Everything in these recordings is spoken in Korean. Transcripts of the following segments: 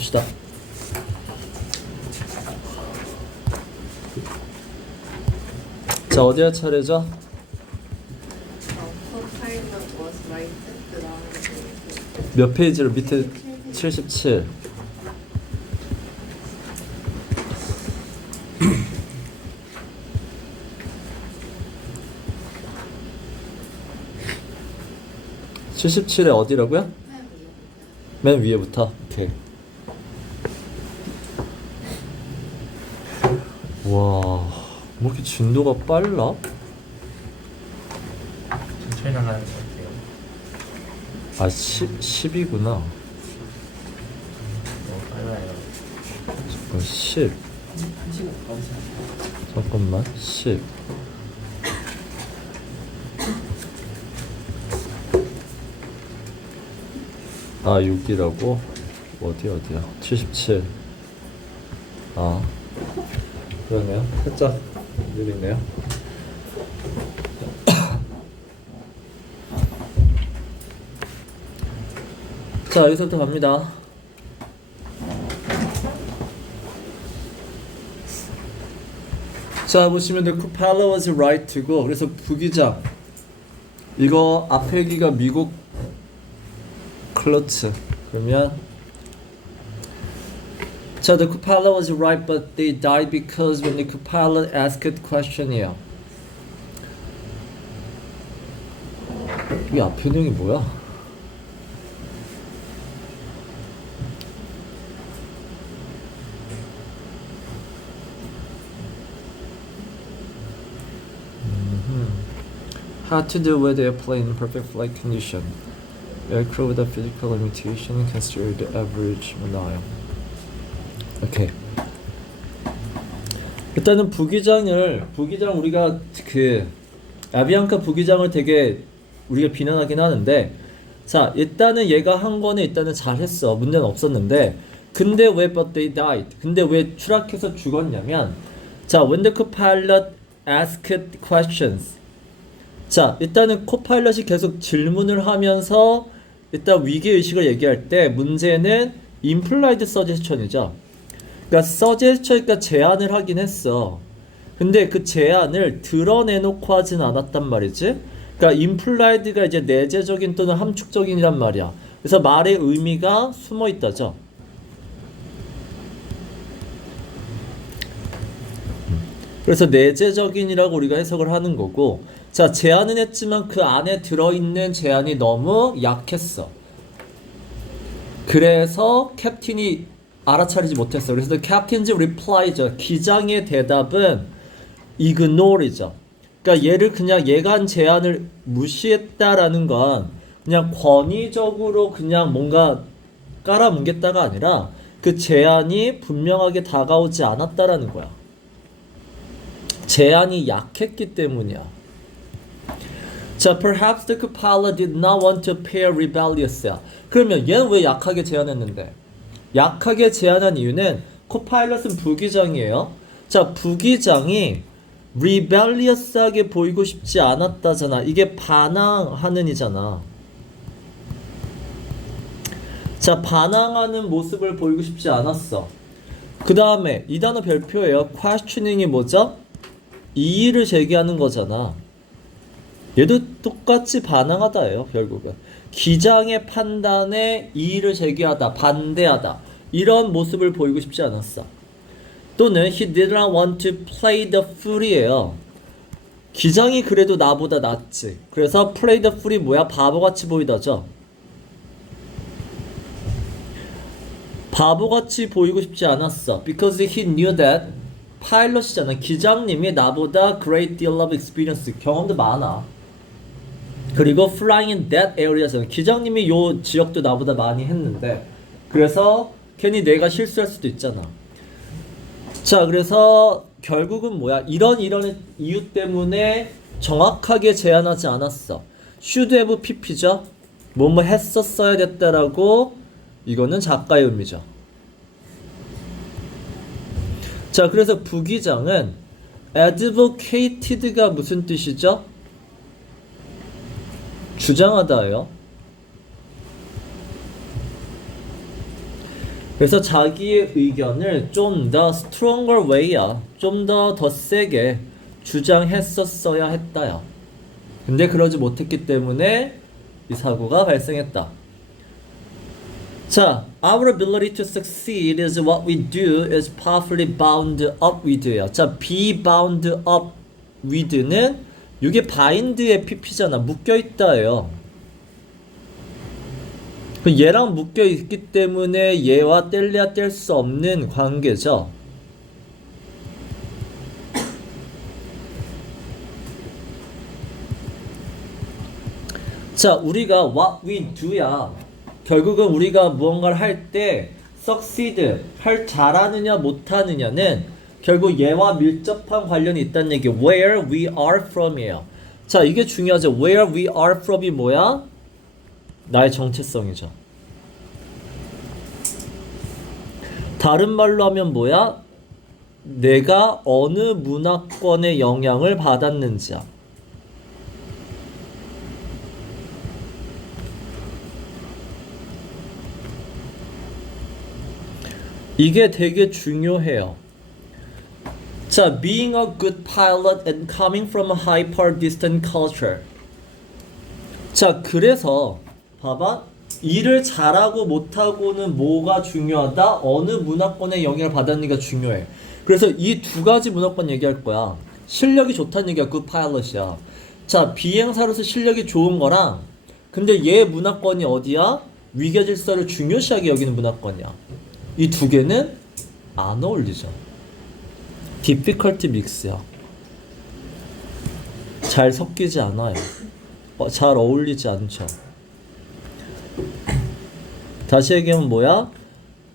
봅시다. 자, 어디가 차례죠? 몇 페이지로 밑에 77. (77에) 어디라고요? 맨 위에부터. 오케이. 와, 뭐 이렇게 진도가 빨라? 천천히 나가는 것 같아요. 아, 10이구나. 너무 빨라요. 잠깐, 10. 잠깐만, 10. 아, 6이라고? 어디야? 77. 아, 그러네요. 살짝 느리네요. 자, 여기서부터 갑니다. 자, 보시면 the Kupala was right고, 그래서 부기장. 이거 앞에 기가 미국 클러츠. 그러면 자, the Kupala was right, but they died because when the Kupala asked question이에요. 이 앞에 내용이 뭐야? Had to do with airplane in perfect flight condition. Aircraft with a physical limitation considered the average mile. 오케이. 일단은 부기장 우리가 그 아비앙카 부기장을 되게 우리가 비난하긴 하는데, 자, 일단은 얘가 한 거는 일단은 잘했어. 문제는 없었는데, 근데 왜 but they died? 근데 왜 추락해서 죽었냐면, 자, when the co-pilot asked questions. 자, 일단은 코파일럿이 계속 질문을 하면서 일단 위기의식을 얘기할 때 문제는 implied suggestion이죠. 그러니까 suggestion, 그러니까 제안을 하긴 했어. 근데 그 제안을 드러내놓고 하진 않았단 말이지. 그러니까 implied가 이제 내재적인 또는 함축적인이란 말이야. 그래서 말의 의미가 숨어 있다죠. 그래서 내재적인이라고 우리가 해석을 하는 거고, 자, 제안은 했지만 그 안에 들어있는 제안이 너무 약했어. 그래서 캡틴이 알아차리지 못했어. 그래서 캡틴즈 리플라이죠. 기장의 대답은 ignore이죠. 그러니까 얘를 그냥 얘가 한 제안을 무시했다라는 건 그냥 권위적으로 그냥 뭔가 깔아뭉갰다가 아니라 그 제안이 분명하게 다가오지 않았다라는 거야. 제안이 약했기 때문이야. 자, perhaps the Kupala did not want to appear rebellious. 그러면 얘는 왜 약하게 제안했는데? 약하게 제안한 이유는 코파일럿은 부기장이에요. 자, 부기장이 rebellious하게 보이고 싶지 않았다잖아. 이게 반항하는 이잖아. 자, 반항하는 모습을 보이고 싶지 않았어. 그 다음에 이 단어 별표예요. questioning이 뭐죠? 이의를 제기하는 거잖아. 얘도 똑같이 반항하다예요. 결국은 기장의 판단에 이의를 제기하다, 반대하다, 이런 모습을 보이고 싶지 않았어. 또는 he did not want to play the fool이에요. 기장이 그래도 나보다 낫지. 그래서 play the fool이 뭐야? 바보같이 보이다죠. 바보같이 보이고 싶지 않았어. Because he knew that 파일럿이잖아. 기장님이 나보다 great deal of experience, 경험도 많아. 그리고 flying in that area잖아. 기장님이 요 지역도 나보다 많이 했는데, 그래서 괜히 내가 실수할 수도 있잖아. 자, 그래서 결국은 뭐야? 이런 이유 때문에 정확하게 제안하지 않았어. should have pp죠. 뭐뭐 했었어야 됐다라고. 이거는 작가의 의미죠. 자, 그래서 부기장은 advocated가 무슨 뜻이죠? 주장하다예요. 그래서 자기의 의견을 좀 더 stronger way야, 좀 더 세게 주장했었어야 했다야. 근데 그러지 못했기 때문에 이 사고가 발생했다. 자, our ability to succeed is what we do is powerfully bound up with야. 자, be bound up with는 이게 bind의 pp잖아. 묶여있다예요. 얘랑 묶여있기 때문에 얘와 뗄래야 뗄 수 없는 관계죠. 자, 우리가 what we do야. 결국은 우리가 무언가를 할 때 succeed, 잘하느냐 못하느냐는 결국 얘와 밀접한 관련이 있다는 얘기. where we are from이에요. 자, 이게 중요하죠. where we are from이 뭐야? 나의 정체성이죠. 다른 말로 하면 뭐야? 내가 어느 문화권의 영향을 받았는지야. 이게 되게 중요해요. 자, being a good pilot and coming from a hyper distant culture. 자, 그래서 봐봐. 일을 잘하고 못하고는 뭐가 중요하다? 어느 문화권의 영향을 받았는가 중요해. 그래서 이 두 가지 문화권 얘기할 거야. 실력이 좋다는 얘기가 good pilot이야. 자, 비행사로서 실력이 좋은 거랑 근데 얘 문화권이 어디야? 위계 질서를 중요시하게 여기는 문화권이야. 이 두 개는 안 어울리죠. difficulty mix야. 잘 섞이지 않아요. 잘 어울리지 않죠. 다시 얘기하면 뭐야?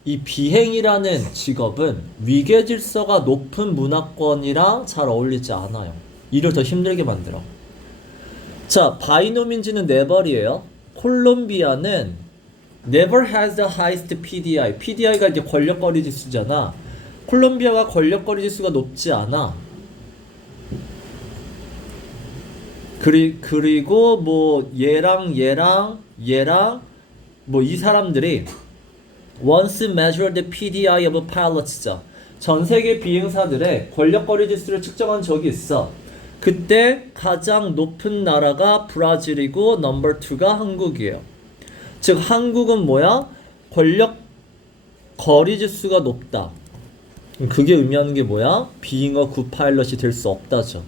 이 비행이라는 직업은 위계 질서가 높은 문화권이랑 잘 어울리지 않아요. 일을 더 힘들게 만들어. 자, 바이노민지는 never이에요. 콜롬비아는 never has the highest PDI. PDI가 이제 권력거리 지수잖아. 콜롬비아가 권력거리 지수가 높지 않아. 그리고 뭐 얘랑 뭐 이 사람들이 once measured the PDI of pilots죠. 전 세계 비행사들의 권력거리 지수를 측정한 적이 있어. 그때 가장 높은 나라가 브라질이고 넘버 2가 한국이에요. 즉 한국은 뭐야? 권력 거리 지수가 높다. 그게 의미하는 게 뭐야? being a good pilot이 될 수 없다죠.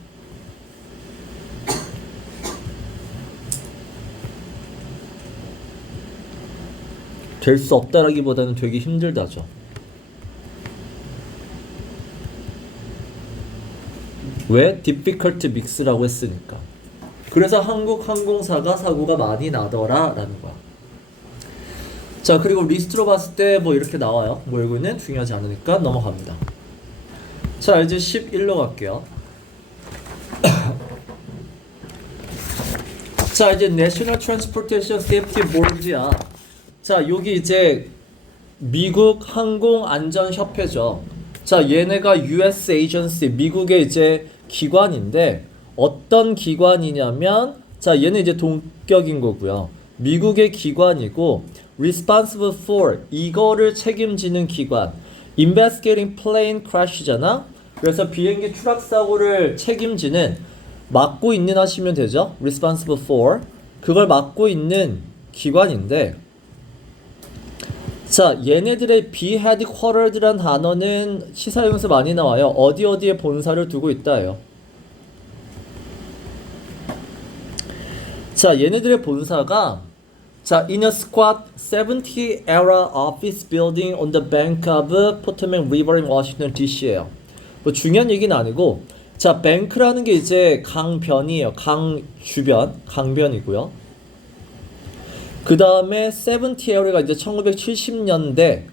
될 수 없다라기보다는 되게 힘들다죠. 왜? difficult mix라고 했으니까. 그래서 한국 항공사가 사고가 많이 나더라 라는 거야. 자, 그리고 리스트로 봤을 때 뭐 이렇게 나와요. 뭐 이거는 중요하지 않으니까 넘어갑니다. 자, 이제 11로 갈게요. 자, 이제 National Transportation Safety Board야. 자, 여기 이제 미국 항공안전협회죠. 자, 얘네가 US Agency, 미국의 이제 기관인데 어떤 기관이냐면 자, 얘는 이제 동격인 거고요. 미국의 기관이고 responsible for 이거를 책임지는 기관. investigating plane crash잖아. 그래서 비행기 추락 사고를 책임지는 맡고 있는 하시면 되죠. responsible for 그걸 맡고 있는 기관인데 자, 얘네들의 be headquartered라는 단어는 시사용에서 많이 나와요. 어디에 본사를 두고 있다예요. 자, 얘네들의 본사가 자, in a squat 70 era office building on the bank of Potomac River in Washington D.C.예요. 뭐 중요한 얘기는 아니고 자, 뱅크라는 게 이제 강변이에요. 강 주변, 강변이고요. 그 다음에 70 에어가 이제 1970년대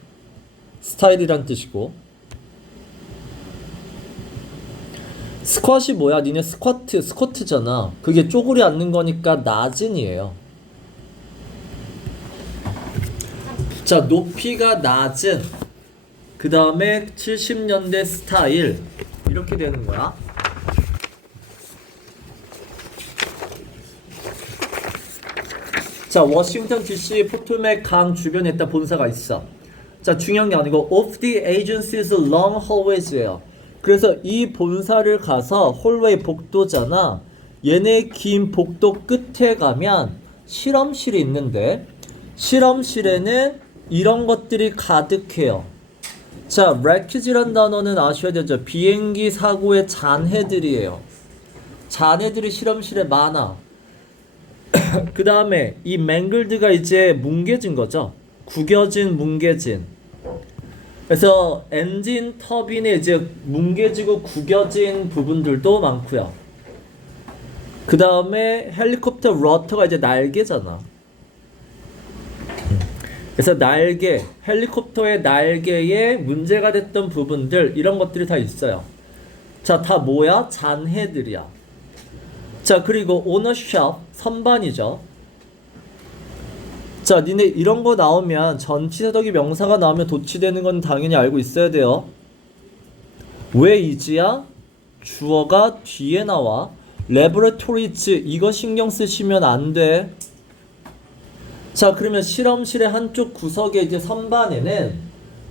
스타일이란 뜻이고 스쿼시 뭐야? 니네 스쿼트잖아. 그게 쪼그리 앉는 거니까 낮은이에요. 자, 높이가 낮은 그 다음에 70년대 스타일 이렇게 되는 거야. 자, 워싱턴 DC 포토맥 강 주변에 있다 본사가 있어. 자, 중요한 게 아니고 of the agency's long hallways예요. 그래서 이 본사를 가서 홀웨이 복도잖아. 얘네 긴 복도 끝에 가면 실험실이 있는데 실험실에는 이런 것들이 가득해요. 자, wreckage란 단어는 아셔야 되죠. 비행기 사고의 잔해들이에요. 잔해들이 실험실에 많아. 그 다음에 이 mangled가 이제 뭉개진 거죠. 구겨진, 뭉개진. 그래서 엔진 터빈에 이제 뭉개지고 구겨진 부분들도 많고요. 그 다음에 헬리콥터 러터가 이제 날개잖아. 그래서 날개, 헬리콥터의 날개에 문제가 됐던 부분들 이런 것들이 다 있어요. 자, 다 뭐야? 잔해들이야. 자, 그리고 오너샵 선반이죠. 자, 니네 이런 거 나오면 전치사덕이 명사가 나오면 도치되는 건 당연히 알고 있어야 돼요. 왜 이지야? 주어가 뒤에 나와. laboratories 이거 신경 쓰시면 안 돼. 자, 그러면 실험실의 한쪽 구석에 이제 선반에는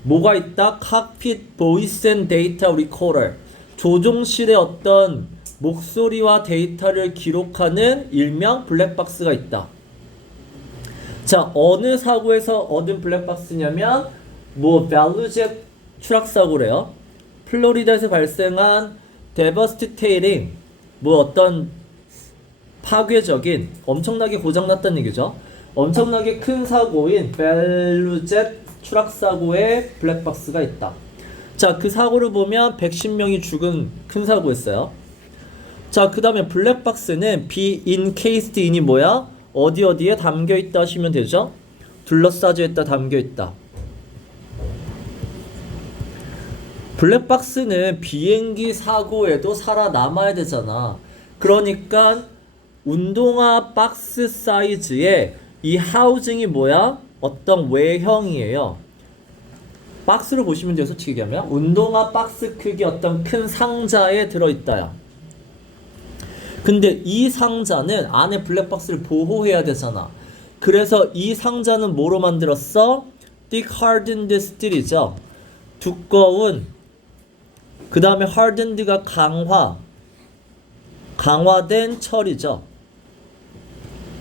뭐가 있다? cockpit voice and data recorder. 조종실의 어떤 목소리와 데이터를 기록하는 일명 블랙박스가 있다. 자, 어느 사고에서 얻은 블랙박스냐면 뭐 밸류젯 추락사고래요. 플로리다에서 발생한 devastating 뭐 어떤 파괴적인 엄청나게 고장났다는 얘기죠. 엄청나게 큰 사고인 밸류젯 추락사고에 블랙박스가 있다. 자, 그 사고를 보면 110명이 죽은 큰 사고였어요. 자, 그 다음에 블랙박스는 be encased in이 뭐야? 어디에 담겨있다 하시면 되죠. 둘러싸져 있다, 담겨있다. 블랙박스는 비행기 사고에도 살아남아야 되잖아. 그러니까 운동화 박스 사이즈의 이 하우징이 뭐야? 어떤 외형이에요. 박스를 보시면 돼요. 솔직히 얘기하면 운동화 박스 크기 어떤 큰 상자에 들어있다야. 근데 이 상자는 안에 블랙박스를 보호해야 되잖아. 그래서 이 상자는 뭐로 만들었어? thick hardened steel이죠. 두꺼운. 그 다음에 hardened가 강화된 철이죠.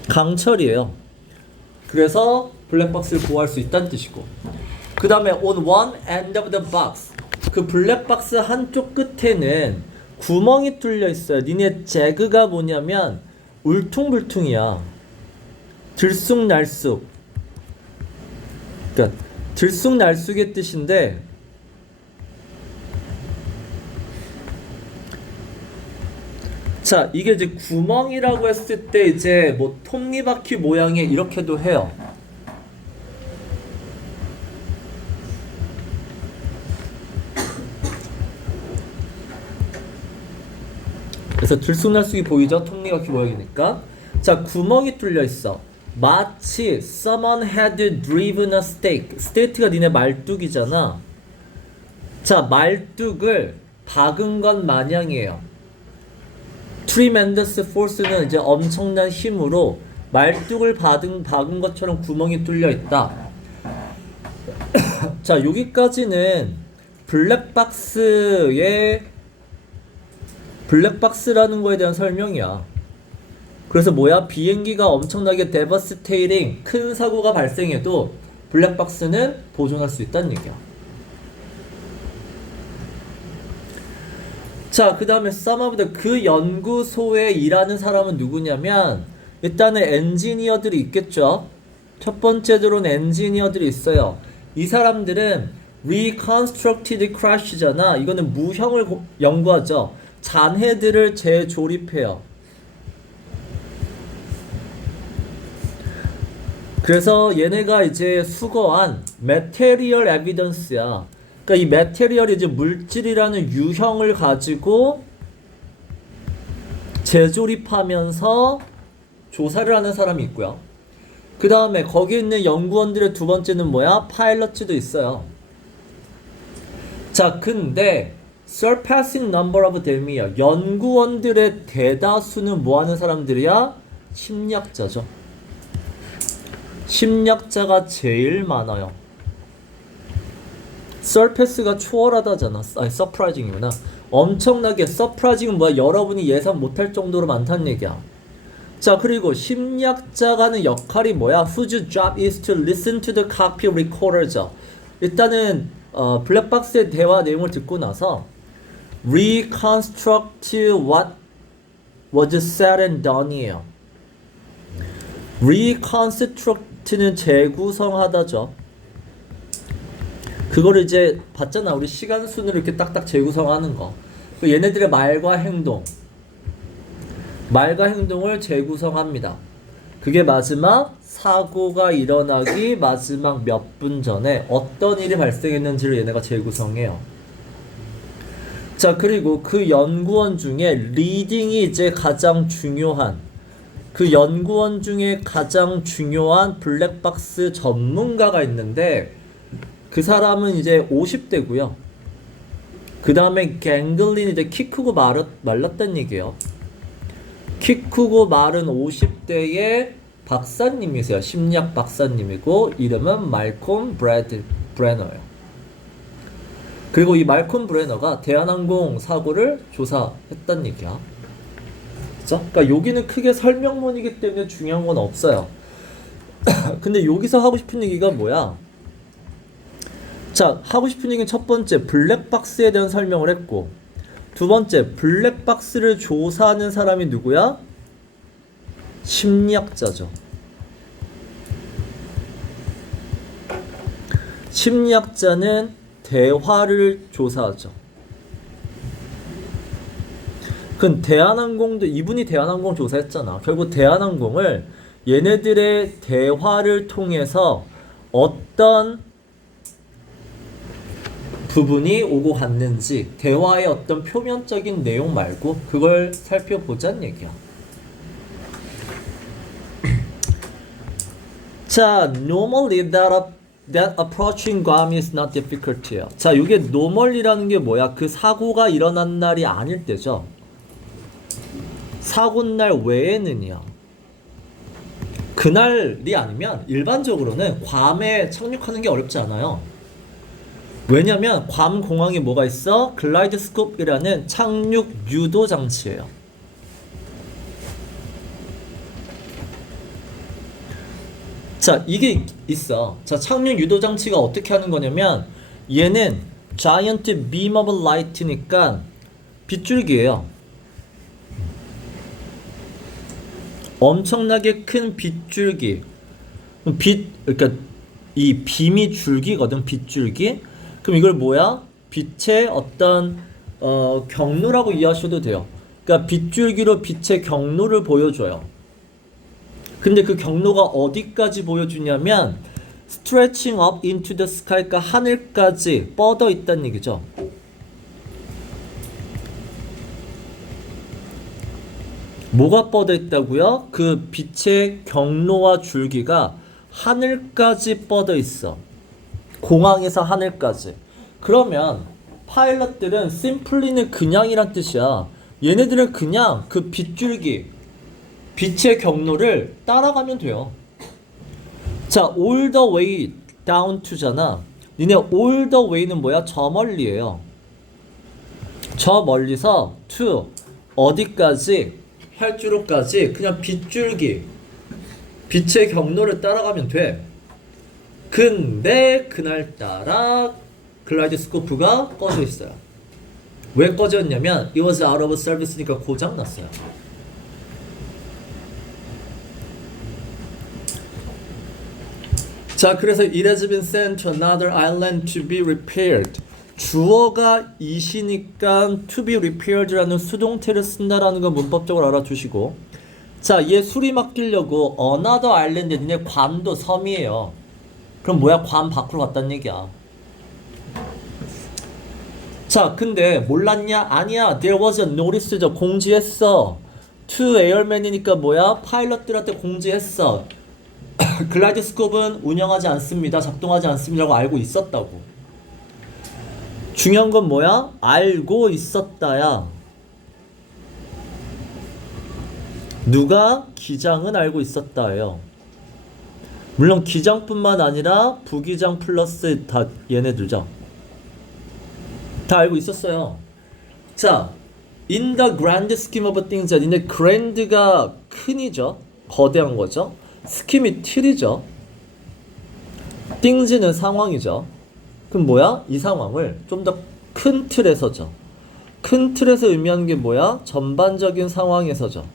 강철이에요. 그래서 블랙박스를 보호할 수 있다는 뜻이고. 그 다음에 on one end of the box. 그 블랙박스 한쪽 끝에는 구멍이 뚫려 있어요. 니네 재그가 뭐냐면 울퉁불퉁이야. 들쑥날쑥. 그러니까 들쑥날쑥의 뜻인데 자, 이게 이제 구멍이라고 했을 때 이제 뭐 톱니바퀴 모양의 이렇게도 해요. 그래서 들쑥날쑥이 보이죠? 톱니바퀴 모양이니까. 자, 구멍이 뚫려 있어. 마치 someone had driven a stake. stake가 니네 말뚝이잖아. 자, 말뚝을 박은 것 마냥이에요. tremendous force는 이제 엄청난 힘으로 말뚝을 박은 것처럼 구멍이 뚫려 있다. 자, 여기까지는 블랙박스라는 거에 대한 설명이야. 그래서 뭐야? 비행기가 엄청나게 devastating 큰 사고가 발생해도 블랙박스는 보존할 수 있다는 얘기야. 자, 그 다음에 썸업드 그 연구소에 일하는 사람은 누구냐면 일단은 엔지니어들이 있겠죠. 첫 번째로는 엔지니어들이 있어요. 이 사람들은 reconstructed crash잖아. 이거는 무형을 연구하죠. 잔해들을 재조립해요. 그래서 얘네가 이제 수거한 material evidence야. 그러니까 이 material이 이제 물질이라는 유형을 가지고 재조립하면서 조사를 하는 사람이 있고요. 그 다음에 거기 있는 연구원들의 두 번째는 뭐야? 파일럿도 있어요. 자, 근데 surpassing number of them이야. 연구원들의 대다수는 뭐 하는 사람들이야? 심리학자죠. 심리학자가 제일 많아요. surface가 초월하다잖아. 아니, surprising이구나. 엄청나게 surprising은 뭐야? 여러분이 예상 못할 정도로 많다는 얘기야. 자, 그리고 심리학자가 하는 역할이 뭐야? Whose job is to listen to the copy recorder죠. 일단은 블랙박스의 대화 내용을 듣고 나서 reconstruct what was said and done이에요. reconstruct는 재구성하다죠. 그거를 이제 봤잖아. 우리 시간 순으로 이렇게 딱딱 재구성하는 거. 얘네들의 말과 행동을 재구성합니다. 그게 마지막 사고가 일어나기 마지막 몇 분 전에 어떤 일이 발생했는지를 얘네가 재구성해요. 자, 그리고 그 연구원 중에 리딩이 이제 가장 중요한, 그 연구원 중에 가장 중요한 블랙박스 전문가가 있는데 그 사람은 이제 50대고요. 그 다음에 갱글린이 이제 키 크고 말랐다는 얘기예요. 키 크고 마른 50대의 박사님이세요. 심리학 박사님이고 이름은 말콤 브레너예요. 그리고 이 말콤 브레너가 대한항공 사고를 조사했다는 얘기야. 그쵸? 그러니까 여기는 크게 설명문이기 때문에 중요한 건 없어요. 근데 여기서 하고 싶은 얘기가 뭐야? 자, 하고 싶은 얘기는 첫 번째, 블랙박스에 대한 설명을 했고, 두 번째, 블랙박스를 조사하는 사람이 누구야? 심리학자죠. 심리학자는 대화를 조사하죠. 그럼 대한항공도, 이분이 대한항공 조사했잖아. 결국 대한항공을 얘네들의 대화를 통해서 어떤 부분이 오고 갔는지, 대화의 어떤 표면적인 내용 말고 그걸 살펴보자는 얘기야. 자, normally that approaching Guam is not difficult예요. 자, 이게 normal이라는 게 뭐야? 그 사고가 일어난 날이 아닐 때죠. 사고 날 외에는요. 그날이 아니면 일반적으로는 괌에 착륙하는 게 어렵지 않아요. 왜냐면 괌 공항에 뭐가 있어? 글라이드 스코프라는 착륙 유도 장치예요. 자, 이게 있어. 자, 착륙 유도 장치가 어떻게 하는 거냐면 얘는 giant beam of light니까 빗줄기예요. 엄청나게 큰 빗줄기. 그러니까 이 빔이 줄기거든. 빗줄기. 그럼 이걸 뭐야? 빛의 어떤 경로라고 이해하셔도 돼요. 그러니까 빗줄기로 빛의 경로를 보여줘요. 근데 그 경로가 어디까지 보여주냐면 stretching up into the sky, 그러니까 하늘까지 뻗어 있다는 얘기죠. 뭐가 뻗어 있다고요? 그 빛의 경로와 줄기가 하늘까지 뻗어 있어. 공항에서 하늘까지. 그러면 파일럿들은 simply는 그냥이란 뜻이야. 얘네들은 그냥 그 빗줄기, 빛의 경로를 따라가면 돼요. 자, all the way down to잖아. 니네 all the way는 뭐야? 저 멀리예요. 저 멀리서 to 어디까지? 활주로까지 그냥 빗줄기, 빛의 경로를 따라가면 돼. 근데 그날따라 글라이드 스코프가 꺼져 있어요. 왜 꺼졌냐면 it was out of service니까 고장 났어요. 자, 그래서 it has been sent to another island to be repaired. 주어가 이시니까 to be repaired라는 수동태를 쓴다라는 건 문법적으로 알아두시고, 자, 얘 수리 맡기려고 another island, 니네 괌도 섬이에요. 그럼 뭐야? 괌 밖으로 갔다는 얘기야. 자, 근데 몰랐냐? 아니야. There was a notice죠. 공지했어. to airman이니까 뭐야? 파일럿들한테 공지했어. 글라이드 스코프는 운영하지 않습니다. 작동하지 않습니다라고 알고 있었다고. 중요한 건 뭐야? 알고 있었다야. 누가? 기장은 알고 있었다예요. 물론 기장뿐만 아니라 부기장 플러스 다 얘네들죠. 다 알고 있었어요. 자, in the grand scheme of things. 근데 grand가 큰이죠. 거대한 거죠. scheme이 틀이죠. things는 상황이죠. 그럼 뭐야? 이 상황을 좀 더 큰 틀에서죠. 큰 틀에서 의미하는 게 뭐야? 전반적인 상황에서죠.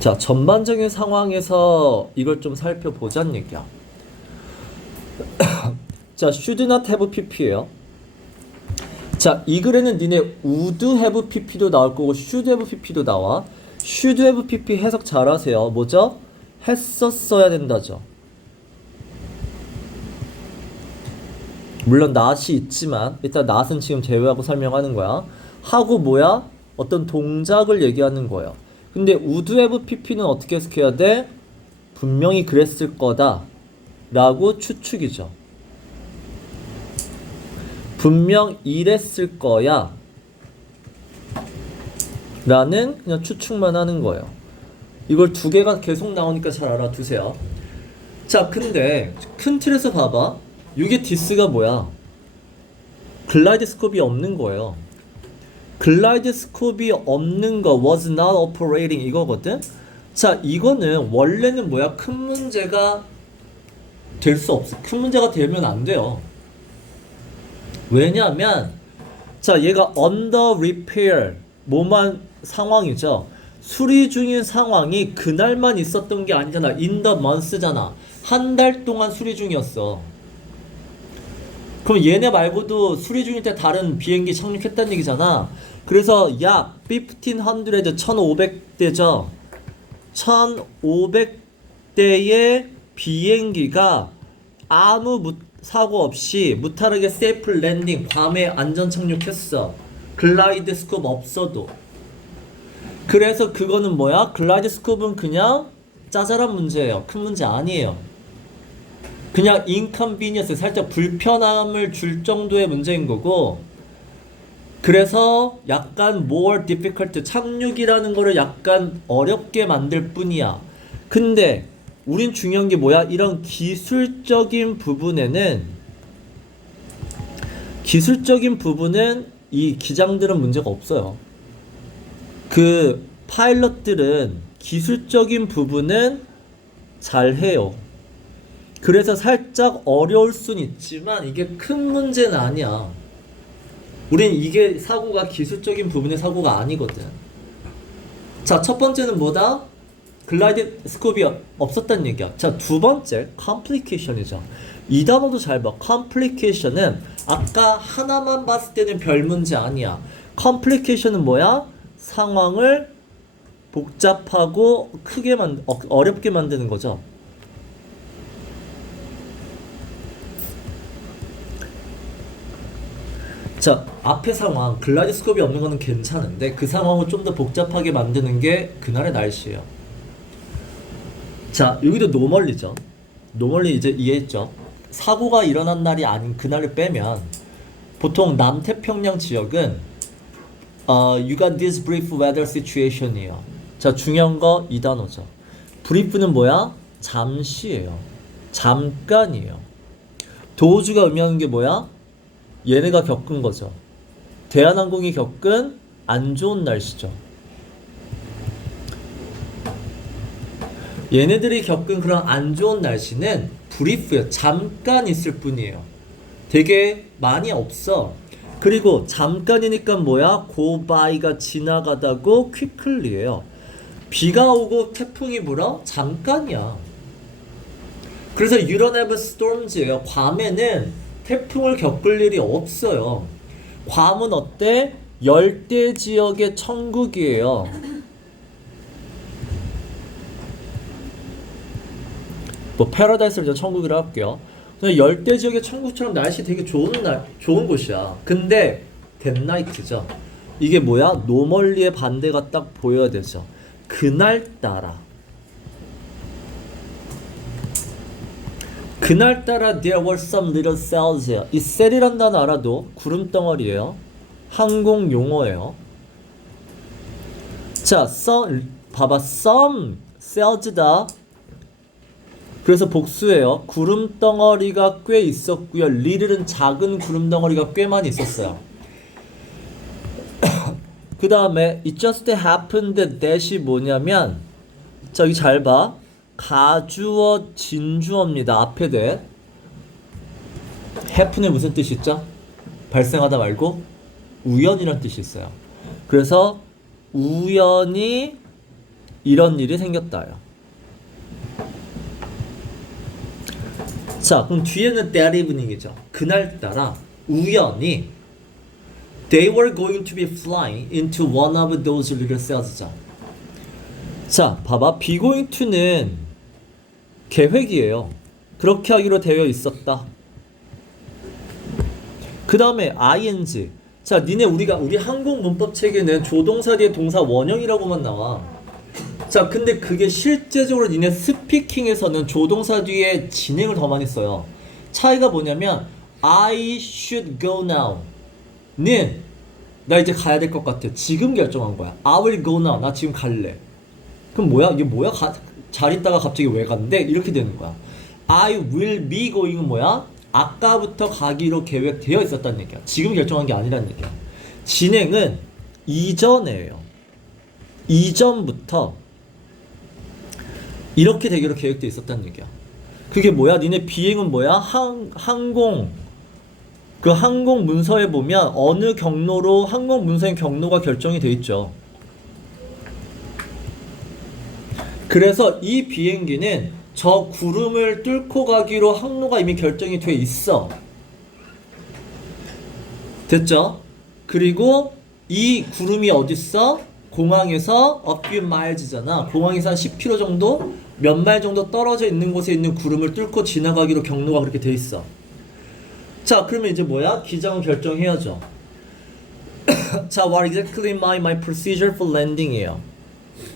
자, 전반적인 상황에서 이걸 좀 살펴보자는 얘기야. 자, should not have pp예요. 자, 이 글에는 니네 would have pp도 나올 거고 should have pp도 나와. should have pp 해석 잘 하세요. 뭐죠? 했었어야 된다죠. 물론 not이 있지만 일단 not은 지금 제외하고 설명하는 거야. 하고 뭐야? 어떤 동작을 얘기하는 거예요. 근데 would have pp는 어떻게 해석해야 돼? 분명히 그랬을 거다 라고 추측이죠. 분명 이랬을 거야 라는 그냥 추측만 하는 거예요. 이걸 두 개가 계속 나오니까 잘 알아두세요. 자, 근데 큰 틀에서 봐봐. 이게 디스가 뭐야? 글라이드스코프이 없는 거예요. 글라이드스코프이 없는 거 was not operating 이거거든. 자, 이거는 원래는 뭐야? 큰 문제가 될 수 없어. 큰 문제가 되면 안 돼요. 왜냐하면 자, 얘가 under repair 뭐만 상황이죠. 수리 중인 상황이 그날만 있었던 게 아니잖아. in the month잖아. 한 달 동안 수리 중이었어. 그럼 얘네 말고도 수리 중일 때 다른 비행기 착륙했다는 얘기잖아. 그래서 약 1500, 1500대죠. 1500대의 비행기가 아무 사고 없이 무탈하게 세이프 랜딩 괌에 안전 착륙했어. 글라이드 스코프 없어도. 그래서 그거는 뭐야? 글라이드 스코프는 그냥 짜잘한 문제예요. 큰 문제 아니에요. 그냥 인컨비니언스 살짝 불편함을 줄 정도의 문제인 거고, 그래서 약간 more difficult 착륙이라는 거를 약간 어렵게 만들 뿐이야. 근데 우린 중요한 게 뭐야? 이런 기술적인 부분은 이 기장들은 문제가 없어요. 그 파일럿들은 기술적인 부분은 잘해요. 그래서 살짝 어려울 순 있지만 이게 큰 문제는 아니야. 우린 이게 사고가 기술적인 부분의 사고가 아니거든. 자, 첫 번째는 뭐다? 글라이드 스코프이 없었다는 얘기야. 자, 두 번째 complication이죠. 이 단어도 잘 봐. complication은 아까 하나만 봤을 때는 별 문제 아니야. complication은 뭐야? 상황을 복잡하고 크게 어렵게 만드는 거죠. 자, 앞에 상황 글라이드 스코프이 없는 거는 괜찮은데 그 상황을 좀 더 복잡하게 만드는 게 그날의 날씨예요. 자, 여기도 노멀리죠. 노멀리 이제 이해했죠. 사고가 일어난 날이 아닌 그날을 빼면 보통 남태평양 지역은 you got this brief weather situation이에요. 자, 중요한 거 이 단어죠. brief는 뭐야? 잠시예요. 잠깐이에요. 도우주가 의미하는 게 뭐야? 얘네가 겪은 거죠. 대한항공이 겪은 안 좋은 날씨죠. 얘네들이 겪은 그런 안 좋은 날씨는 브리프예요. 잠깐 있을 뿐이에요. 되게 많이 없어. 그리고 잠깐이니까 뭐야? go by가 지나가다고 quickly예요. 비가 오고 태풍이 불어? 잠깐이야. 그래서 you don't have storms예요. 괌에는 태풍을 겪을 일이 없어요. 괌은 어때? 열대 지역의 천국이에요. 뭐 패러다이스를 천국이라 할게요. 열대 지역의 천국처럼 날씨 되게 좋은 곳이야. 근데 덴나이트죠. 이게 뭐야? 노멀리의 반대가 딱 보여야 되죠. 그날따라 there were some little cells. 이 셀이란 단어 알아도 구름덩어리예요. 항공 용어예요. 자, 봐봐. some cells다. 그래서 복수예요. 구름 덩어리가 꽤 있었고요. 리들은 작은 구름 덩어리가 꽤 많이 있었어요. 그 다음에 it just happened that이 뭐냐면 저기 잘 봐. 가주어 진주어입니다. 앞에 that. happen의 무슨 뜻이 있죠? 발생하다 말고 우연이란 뜻이 있어요. 그래서 우연히 이런 일이 생겼다요. 자, 그럼 뒤에는 that evening이죠. 그날따라 우연히 they were going to be flying into one of those little cells죠. 자, 봐봐. be going to는 계획이에요. 그렇게 하기로 되어 있었다. 그 다음에 ing. 자, 우리 한국 문법 책에는 조동사 뒤에 동사 원형이라고만 나와. 자, 근데 그게 실제적으로 니네 스피킹에서는 조동사 뒤에 진행을 더 많이 써요. 차이가 뭐냐면 I should go now 는 나 이제 가야 될 것 같아. 지금 결정한 거야. I will go now. 나 지금 갈래. 그럼 뭐야? 이게 뭐야? 잘 있다가 갑자기 왜 간대? 이렇게 되는 거야. I will be going은 뭐야? 아까부터 가기로 계획되어 있었다는 얘기야. 지금 결정한 게 아니라는 얘기야. 진행은 이전에요. 이전부터 이렇게 되기로 계획되어 있었다는 얘기야. 그게 뭐야? 니네 비행은 뭐야? 항공 문서에 보면 어느 경로로 항공 문서의 경로가 결정이 돼 있죠. 그래서 이 비행기는 저 구름을 뚫고 가기로 항로가 이미 결정이 돼 있어. 됐죠? 그리고 이 구름이 어딨어? 공항에서 a few miles잖아. 공항에서 한 10km 정도? 몇 마일 정도 떨어져 있는 곳에 있는 구름을 뚫고 지나가기로 경로가 그렇게 돼 있어. 자, 그러면 이제 뭐야? 기장을 결정해야죠. 자, what exactly my procedure for landing이에요.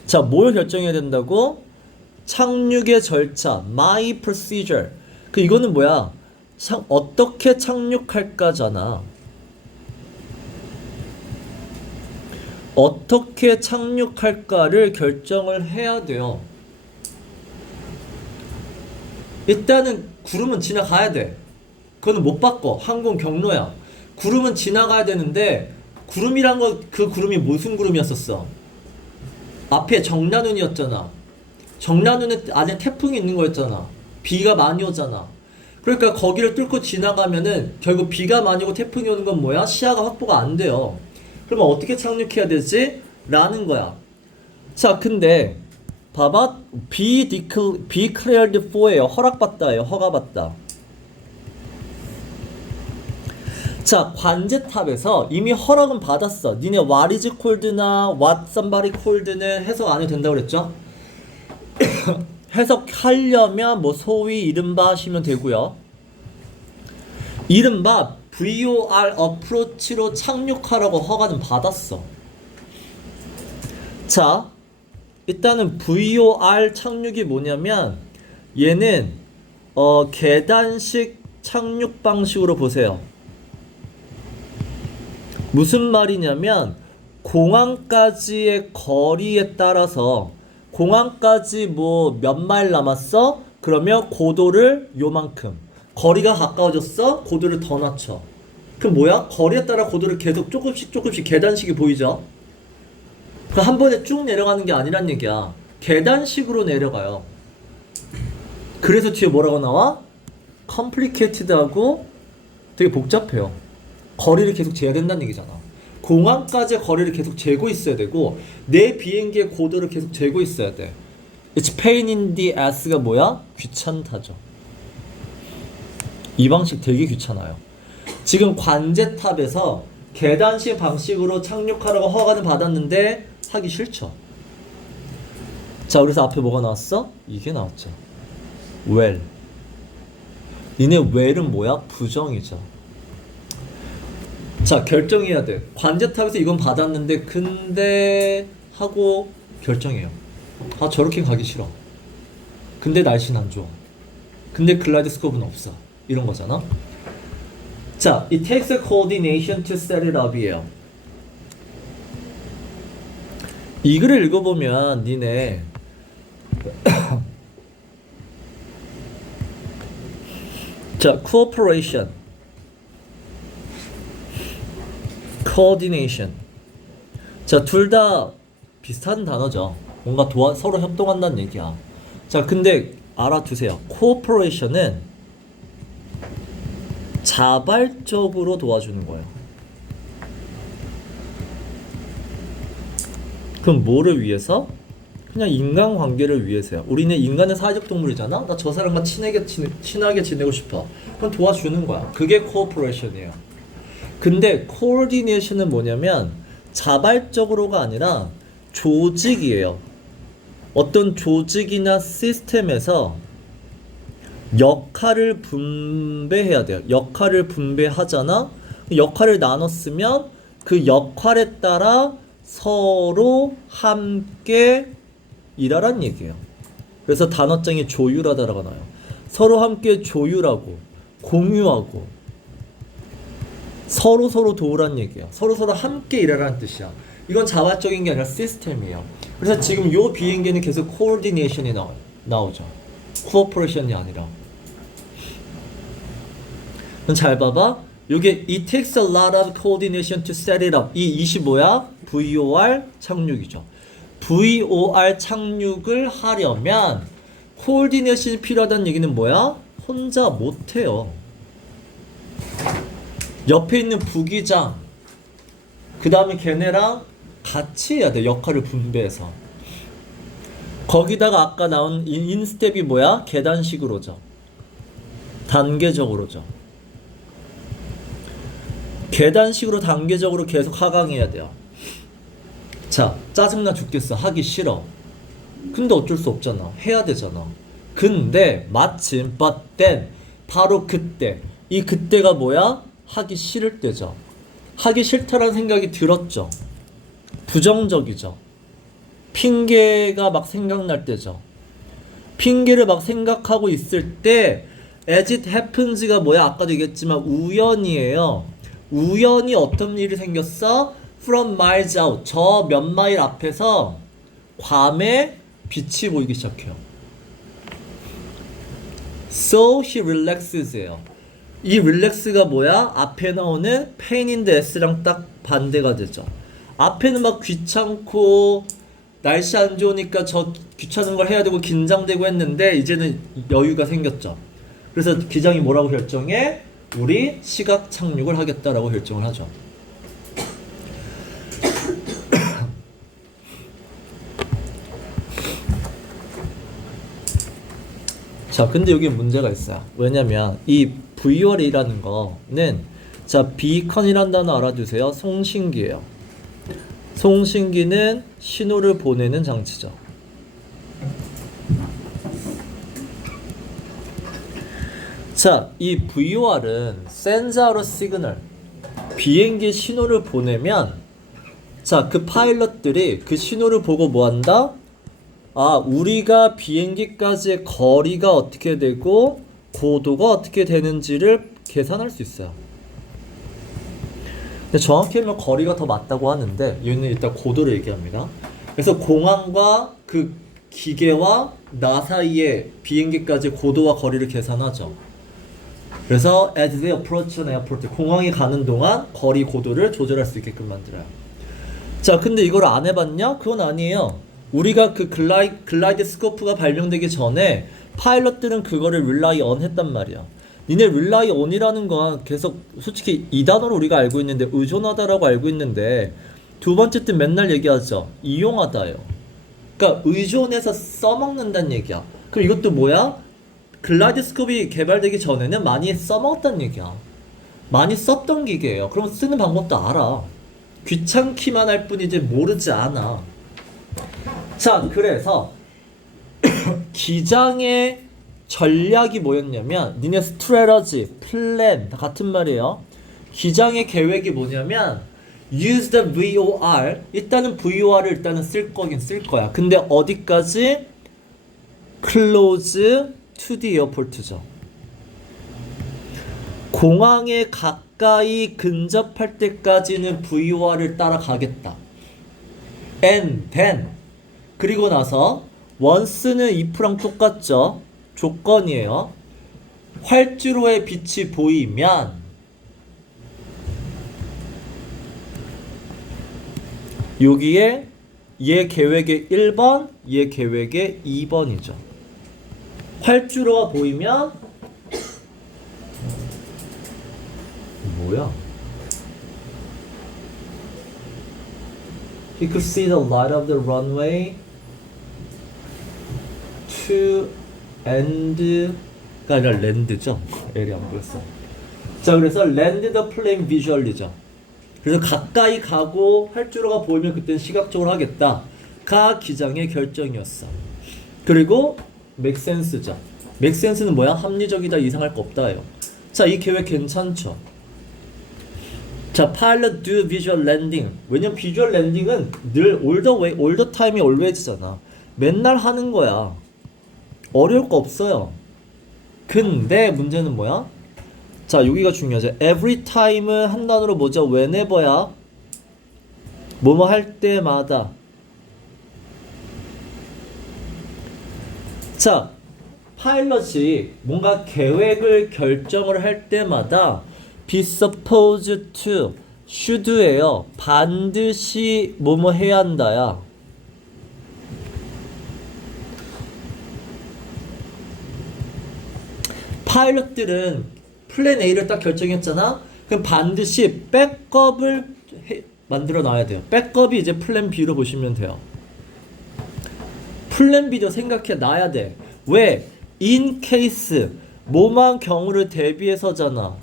자, 뭘 결정해야 된다고? 착륙의 절차, my procedure. 이거는 뭐야? 어떻게 착륙할까잖아. 어떻게 착륙할까를 결정을 해야 돼요. 일단은 구름은 지나가야 돼. 그거는 못 바꿔. 항공 경로야. 구름은 지나가야 되는데 구름이란 거 그 구름이 무슨 구름이었었어? 앞에 정난운이었잖아. 정난운에 안에 태풍이 있는 거였잖아. 비가 많이 오잖아. 그러니까 거기를 뚫고 지나가면은 결국 비가 많이 오고 태풍이 오는 건 뭐야? 시야가 확보가 안 돼요. 그러면 어떻게 착륙해야 되지? 라는 거야. 자, 근데 봐봐. be declared for예요. 허락받다예요. 허가받다. 자, 관제탑에서 이미 허락은 받았어. 니네 what is called나 what somebody called는 해석 안 해도 된다고 그랬죠? 해석하려면 뭐 소위 이른바 하시면 되고요. 이른바 VOR approach로 착륙하라고 허가는 받았어. 자, 일단은 VOR 착륙이 뭐냐면 얘는 계단식 착륙 방식으로 보세요. 무슨 말이냐면 공항까지의 거리에 따라서 공항까지 뭐 몇 마일 남았어? 그러면 고도를 요만큼. 거리가 가까워졌어? 고도를 더 낮춰. 그럼 뭐야? 거리에 따라 고도를 계속 조금씩 계단식이 보이죠? 그 한 번에 쭉 내려가는 게 아니란 얘기야. 계단식으로 내려가요. 그래서 뒤에 뭐라고 나와? complicated하고 되게 복잡해요. 거리를 계속 재야 된다는 얘기잖아. 공항까지의 거리를 계속 재고 있어야 되고 내 비행기의 고도를 계속 재고 있어야 돼. It's pain in the ass가 뭐야? 귀찮다죠. 이 방식 되게 귀찮아요. 지금 관제탑에서 계단식 방식으로 착륙하라고 허가는 받았는데 하기 싫죠. 자, 그래서 앞에 뭐가 나왔어? 이게 나왔죠. well. 니네 well은 뭐야? 부정이죠. 자, 결정해야 돼. 관제탑에서 이건 받았는데 근데 하고 결정해요. 아, 저렇게 가기 싫어. 근데 날씨는 안 좋아. 근데 글라이드 스코프는 없어. 이런 거잖아. 자, it takes a coordination to set it up이에요. 이 글을 읽어보면 니네 자, cooperation, coordination. 자, 둘 다 비슷한 단어죠. 뭔가 서로 협동한다는 얘기야. 자, 근데 알아두세요. cooperation은 자발적으로 도와주는 거예요. 그럼 뭐를 위해서? 그냥 인간관계를 위해서요. 우리는 인간은 사회적 동물이잖아. 나 저 사람과 친하게 지내고 싶어. 그럼 도와주는 거야. 그게 cooperation이에요. 근데 coordination은 뭐냐면 자발적으로가 아니라 조직이에요. 어떤 조직이나 시스템에서 역할을 분배해야 돼요. 역할을 분배하잖아. 역할을 나눴으면 그 역할에 따라 서로 함께 일하란 얘기예요. 그래서 단어장에 조율하다라고 나와요. 서로 함께 조율하고 공유하고 서로 도우란 얘기야. 서로 함께 일하라는 뜻이야. 이건 자발적인 게 아니라 시스템이에요. 그래서 지금 요 비행기는 계속 coordination이 나오죠. cooperation이 아니라. 그럼 잘 봐봐. 요게 it takes a lot of coordination to set it up. 이 25야 VOR 착륙이죠. VOR 착륙을 하려면 coordination이 필요하다는 얘기는 뭐야? 혼자 못해요. 옆에 있는 부기장, 그 다음에 걔네랑 같이 해야 돼. 역할을 분배해서. 거기다가 아까 나온 인스텝이 뭐야? 계단식으로죠. 단계적으로죠. 계단식으로 단계적으로 계속 하강해야 돼요. 자, 짜증나 죽겠어. 하기 싫어. 근데 어쩔 수 없잖아. 해야 되잖아. 근데 마침 but then 바로 그때. 이 그때가 뭐야? 하기 싫을 때죠. 하기 싫다라는 생각이 들었죠. 부정적이죠. 핑계가 막 생각날 때죠. 핑계를 막 생각하고 있을 때 as it happens가 뭐야? 아까도 얘기했지만 우연이에요. 우연히 어떤 일이 생겼어? From miles out. 저 몇 마일 앞에서 괌에 빛이 보이기 시작해요. So he relaxes예요. 이 relax가 뭐야? 앞에 나오는 pain in the ass랑 딱 반대가 되죠. 앞에는 막 귀찮고 날씨 안 좋으니까 저 귀찮은 걸 해야 되고 긴장되고 했는데 이제는 여유가 생겼죠. 그래서 기장이 뭐라고 결정해? 우리 시각 착륙을 하겠다라고 결정을 하죠. 자, 근데 여기 문제가 있어요. 왜냐면 이 VOR이라는 거는 자, 비컨이란 단어 알아두세요. 송신기예요. 송신기는 신호를 보내는 장치죠. 자, 이 VOR은 Sends out a signal. 비행기 신호를 보내면 자, 그 파일럿들이 그 신호를 보고 뭐 한다? 아, 우리가 비행기까지의 거리가 어떻게 되고 고도가 어떻게 되는지를 계산할 수 있어요. 근데 정확히 하면 거리가 더 맞다고 하는데 얘는 일단 고도를 얘기합니다. 그래서 공항과 그 기계와 나 사이에 비행기까지 고도와 거리를 계산하죠. 그래서 as they approach an airport, 공항에 가는 동안 거리 고도를 조절할 수 있게끔 만들어요. 자, 근데 이걸 안 해봤냐? 그건 아니에요. 우리가 그 글라이드 스코프가 발명되기 전에 파일럿들은 그거를 rely on 했단 말이야. 니네 rely on이라는 건 계속 솔직히 이 단어로 우리가 알고 있는데 의존하다라고 알고 있는데 두 번째 때 맨날 얘기하죠. 이용하다요. 그러니까 의존해서 써먹는다는 얘기야. 그럼 이것도 뭐야? 글라이드 스코프가 개발되기 전에는 많이 써먹었다는 얘기야. 많이 썼던 기계예요. 그럼 쓰는 방법도 알아. 귀찮기만 할 뿐이지 모르지 않아. 자, 그래서 기장의 전략이 뭐였냐면 니네 스트래터지, 플랜 다 같은 말이에요. 기장의 계획이 뭐냐면 use the VOR. 일단은 VOR을 일단은 쓸 거긴 쓸 거야. 근데 어디까지? close to the airport죠. 공항에 가까이 근접할 때까지는 VOR을 따라가겠다. And then 그리고 나서 once는 if랑 똑같죠. 조건이에요. 활주로의 빛이 보이면 여기에 얘 계획의 1번, 얘 계획의 2번이죠. 활주로가 보이면 뭐야? He could see the light of the runway to end가 아니라 land죠. L이 안 보였어. 자, 그래서 land the plane visually죠. 그래서 가까이 가고 활주로가 보이면 그때는 시각적으로 하겠다. 가 기장의 결정이었어. 그리고 make sense죠. make sense는 뭐야? 합리적이다, 이상할 거 없다예요. 자, 이 계획 괜찮죠? 자, pilot do visual landing. 왜냐면 visual landing은 늘 all the way, all the time이 always잖아. 맨날 하는 거야. 어려울 거 없어요. 근데 문제는 뭐야? 자, 여기가 중요하죠. every time은 한 단어로 뭐죠? whenever야. 뭐뭐 할 때마다. 자, 파일럿이 뭔가 계획을 결정을 할 때마다 be supposed to, should예요. 반드시 뭐뭐 해야 한다야. 파일럿들은 플랜 A를 딱 결정했잖아. 그럼 반드시 백업을 만들어 놔야 돼요. 백업이 이제 플랜 B로 보시면 돼요. 플랜 B도 생각해 놔야 돼. 왜? in case 뭐만 경우를 대비해서잖아.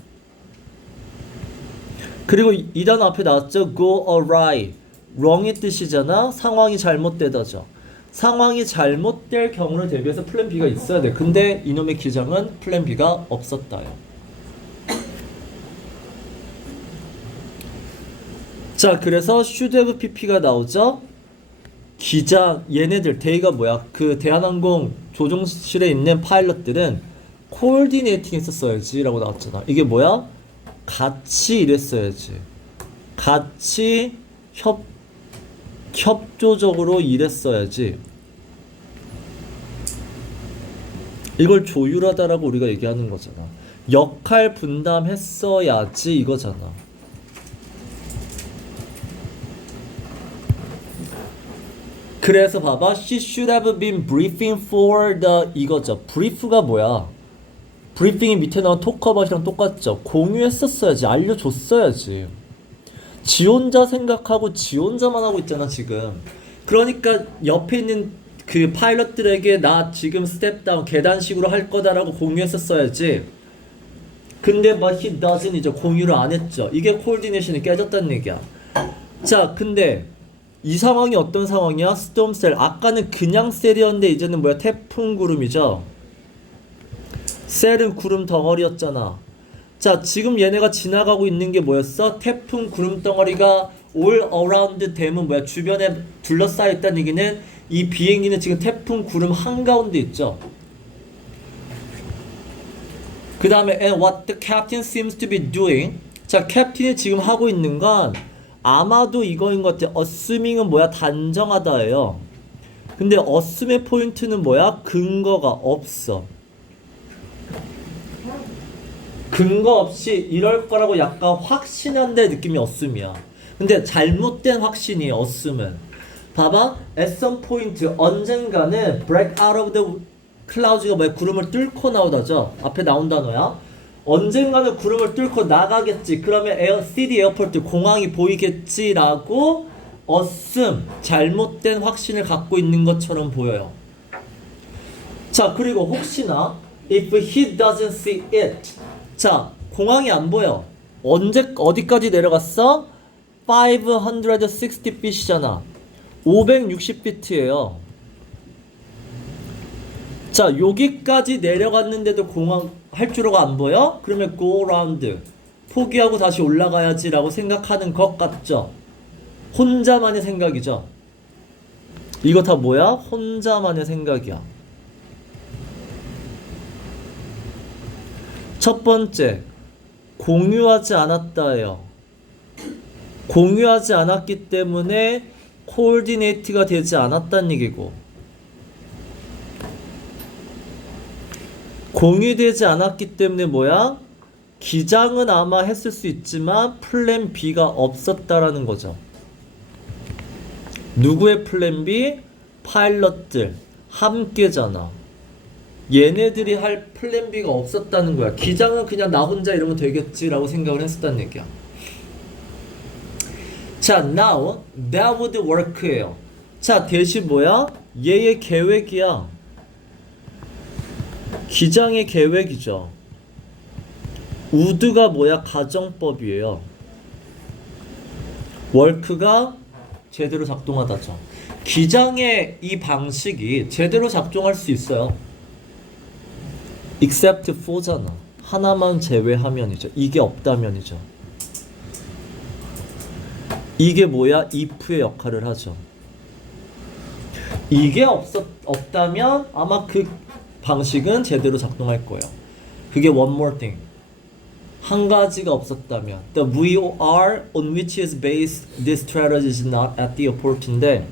그리고 이 단어 앞에 나왔죠. go awry. wrong의 뜻이잖아. 상황이 잘못되다죠. 상황이 잘못될 경우를 대비해서 플랜 B가 있어야 돼. 근데 이놈의 기장은 플랜 B가 없었다요. 자, 그래서 should have pp가 나오죠. 기장, 얘네들 대의가 뭐야? 그 대한항공 조종실에 있는 파일럿들은 코디네이팅 했었어야지 라고 나왔잖아. 이게 뭐야? 같이 일했어야지. 같이 협조적으로 일했어야지. 이걸 조율하다라고 우리가 얘기하는 거잖아. 역할 분담했어야지 이거잖아. 그래서 봐봐. She should have been briefing for the 이거죠. brief가 뭐야? 브리핑이 밑에 나온 톡어바웃이랑 똑같죠. 공유했었어야지. 알려줬어야지. 지 혼자 생각하고 지 혼자만 하고 있잖아 지금. 그러니까 옆에 있는 그 파일럿들에게 나 지금 스텝다운 계단식으로 할 거다라고 공유했었어야지. 근데 but he doesn't 이제 공유를 안 했죠. 이게 코디네이션이 깨졌다는 얘기야. 자, 근데 이 상황이 어떤 상황이야? 스톰셀. 아까는 그냥 셀이었는데 이제는 뭐야? 태풍 구름이죠. 셀은 구름 덩어리였잖아. 자, 지금 얘네가 지나가고 있는 게 뭐였어? 태풍 구름 덩어리가 all around 댐은 뭐야? 주변에 둘러싸여 있다는 얘기는 이 비행기는 지금 태풍 구름 한가운데 있죠. 그 다음에 and what the captain seems to be doing. 자, 캡틴이 지금 하고 있는 건 아마도 이거인 것 같아. assuming은 뭐야? 단정하다예요. 근데 assume의 포인트는 뭐야? 근거가 없어. 근거 없이 이럴 거라고 약간 확신한데 느낌이 assume이야. 근데 잘못된 확신이 assume은. 봐봐. at some point 언젠가는 break out of the clouds가 뭐야? 구름을 뚫고 나오다죠. 앞에 나온 단어야. 언젠가는 구름을 뚫고 나가겠지. 그러면 city airport 공항이 보이겠지라고 assume 잘못된 확신을 갖고 있는 것처럼 보여요. 자, 그리고 혹시나 if he doesn't see it. 자, 공항이 안 보여. 어디까지 내려갔어? 560 feet이잖아. 560feet예요. 자, 여기까지 내려갔는데도 공항 활주로가 안 보여? 그러면 go around. 포기하고 다시 올라가야지 라고 생각하는 것 같죠? 혼자만의 생각이죠? 이거 다 뭐야? 혼자만의 생각이야. 첫 번째, 공유하지 않았다예요. 공유하지 않았기 때문에 코디네이트가 되지 않았다는 얘기고, 공유되지 않았기 때문에 뭐야? 기장은 아마 했을 수 있지만 플랜 B가 없었다라는 거죠. 누구의 플랜 B? 파일럿들 함께잖아. 얘네들이 할 플랜 B가 없었다는 거야. 기장은 그냥 나 혼자 이러면 되겠지라고 생각을 했었다는 얘기야. 자, now that would work예요. 자, 대신 뭐야? 얘의 계획이야. 기장의 계획이죠. would가 뭐야? 가정법이에요. work가 제대로 작동하다죠. 기장의 이 방식이 제대로 작동할 수 있어요. except for잖아. 하나만 제외하면이죠. 이게 없다면이죠. 이게 뭐야? if의 역할을 하죠. 이게 없다면 아마 그 방식은 제대로 작동할 거예요. 그게 one more thing. 한 가지가 없었다면 the VOR on which is based this strategy is not at the airport인데,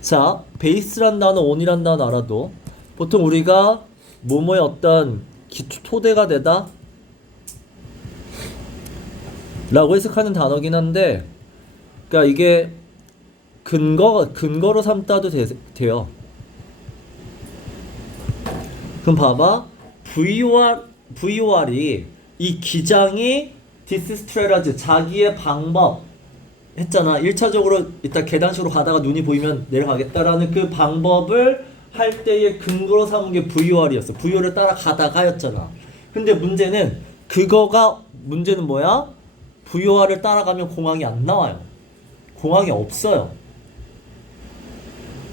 자, base란 단어, on이란 단어 알아도 보통 우리가 뭐뭐의 어떤 기초 토대가 되다 라고 해석하는 단어긴 한데, 그러니까 이게 근거로 삼다도 돼요. 그럼 봐봐. VOR이 이 기장이 this strategy 자기의 방법 했잖아. 1차적으로 이따 계단식으로 가다가 눈이 보이면 내려가겠다라는 그 방법을 할 때의 근거로 삼은 게 VOR이었어. VOR을 따라가다가였잖아. 근데 문제는 뭐야? VOR을 따라가면 공항이 안 나와요. 공항이 없어요.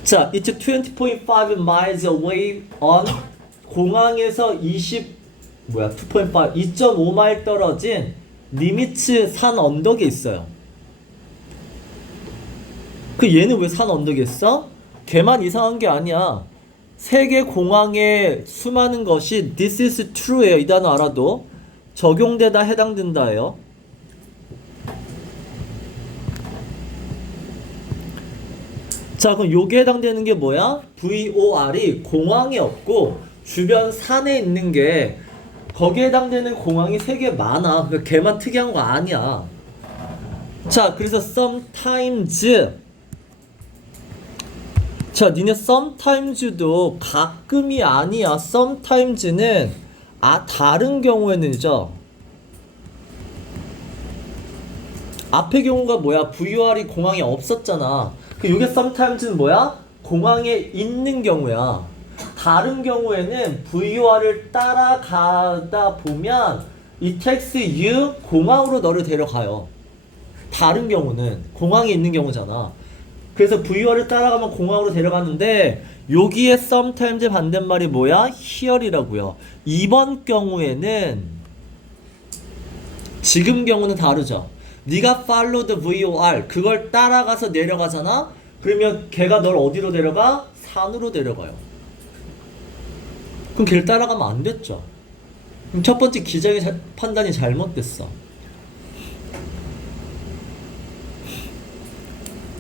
자, it's 20.5 miles away on 공항에서 2.5마일 떨어진 니미츠 산 언덕에 있어요. 그 얘는 왜 산 언덕에 있어? 걔만 이상한 게 아니야. 세계 공항에 수많은 것이 this is true예요. 이 단어 알아도 적용되다 해당된다예요. 자, 그럼 요게 해당되는 게 뭐야? VOR이 공항에 없고 주변 산에 있는 게, 거기에 해당되는 공항이 세계 많아. 그러니까 걔만 특이한 거 아니야. 자, 그래서 sometimes, 자, 니네 sometimes도 가끔이 아니야. sometimes는 다른 경우에는이죠. 앞의 경우가 뭐야? VOR이 공항에 없었잖아. 요게 sometimes는 뭐야? 공항에 있는 경우야. 다른 경우에는 VOR을 따라가다 보면 it takes you, 공항으로 너를 데려가요. 다른 경우는 공항에 있는 경우잖아. 그래서 VOR을 따라가면 공항으로 데려가는데, 여기에 sometimes의 반대말이 뭐야? here이라고요. 이번 경우에는, 지금 경우는 다르죠. 네가 follow the VOR, 그걸 따라가서 내려가잖아? 그러면 걔가 널 어디로 데려가? 산으로 데려가요. 그럼 걔를 따라가면 안 됐죠. 그럼 첫 번째 기장의 판단이 잘못됐어.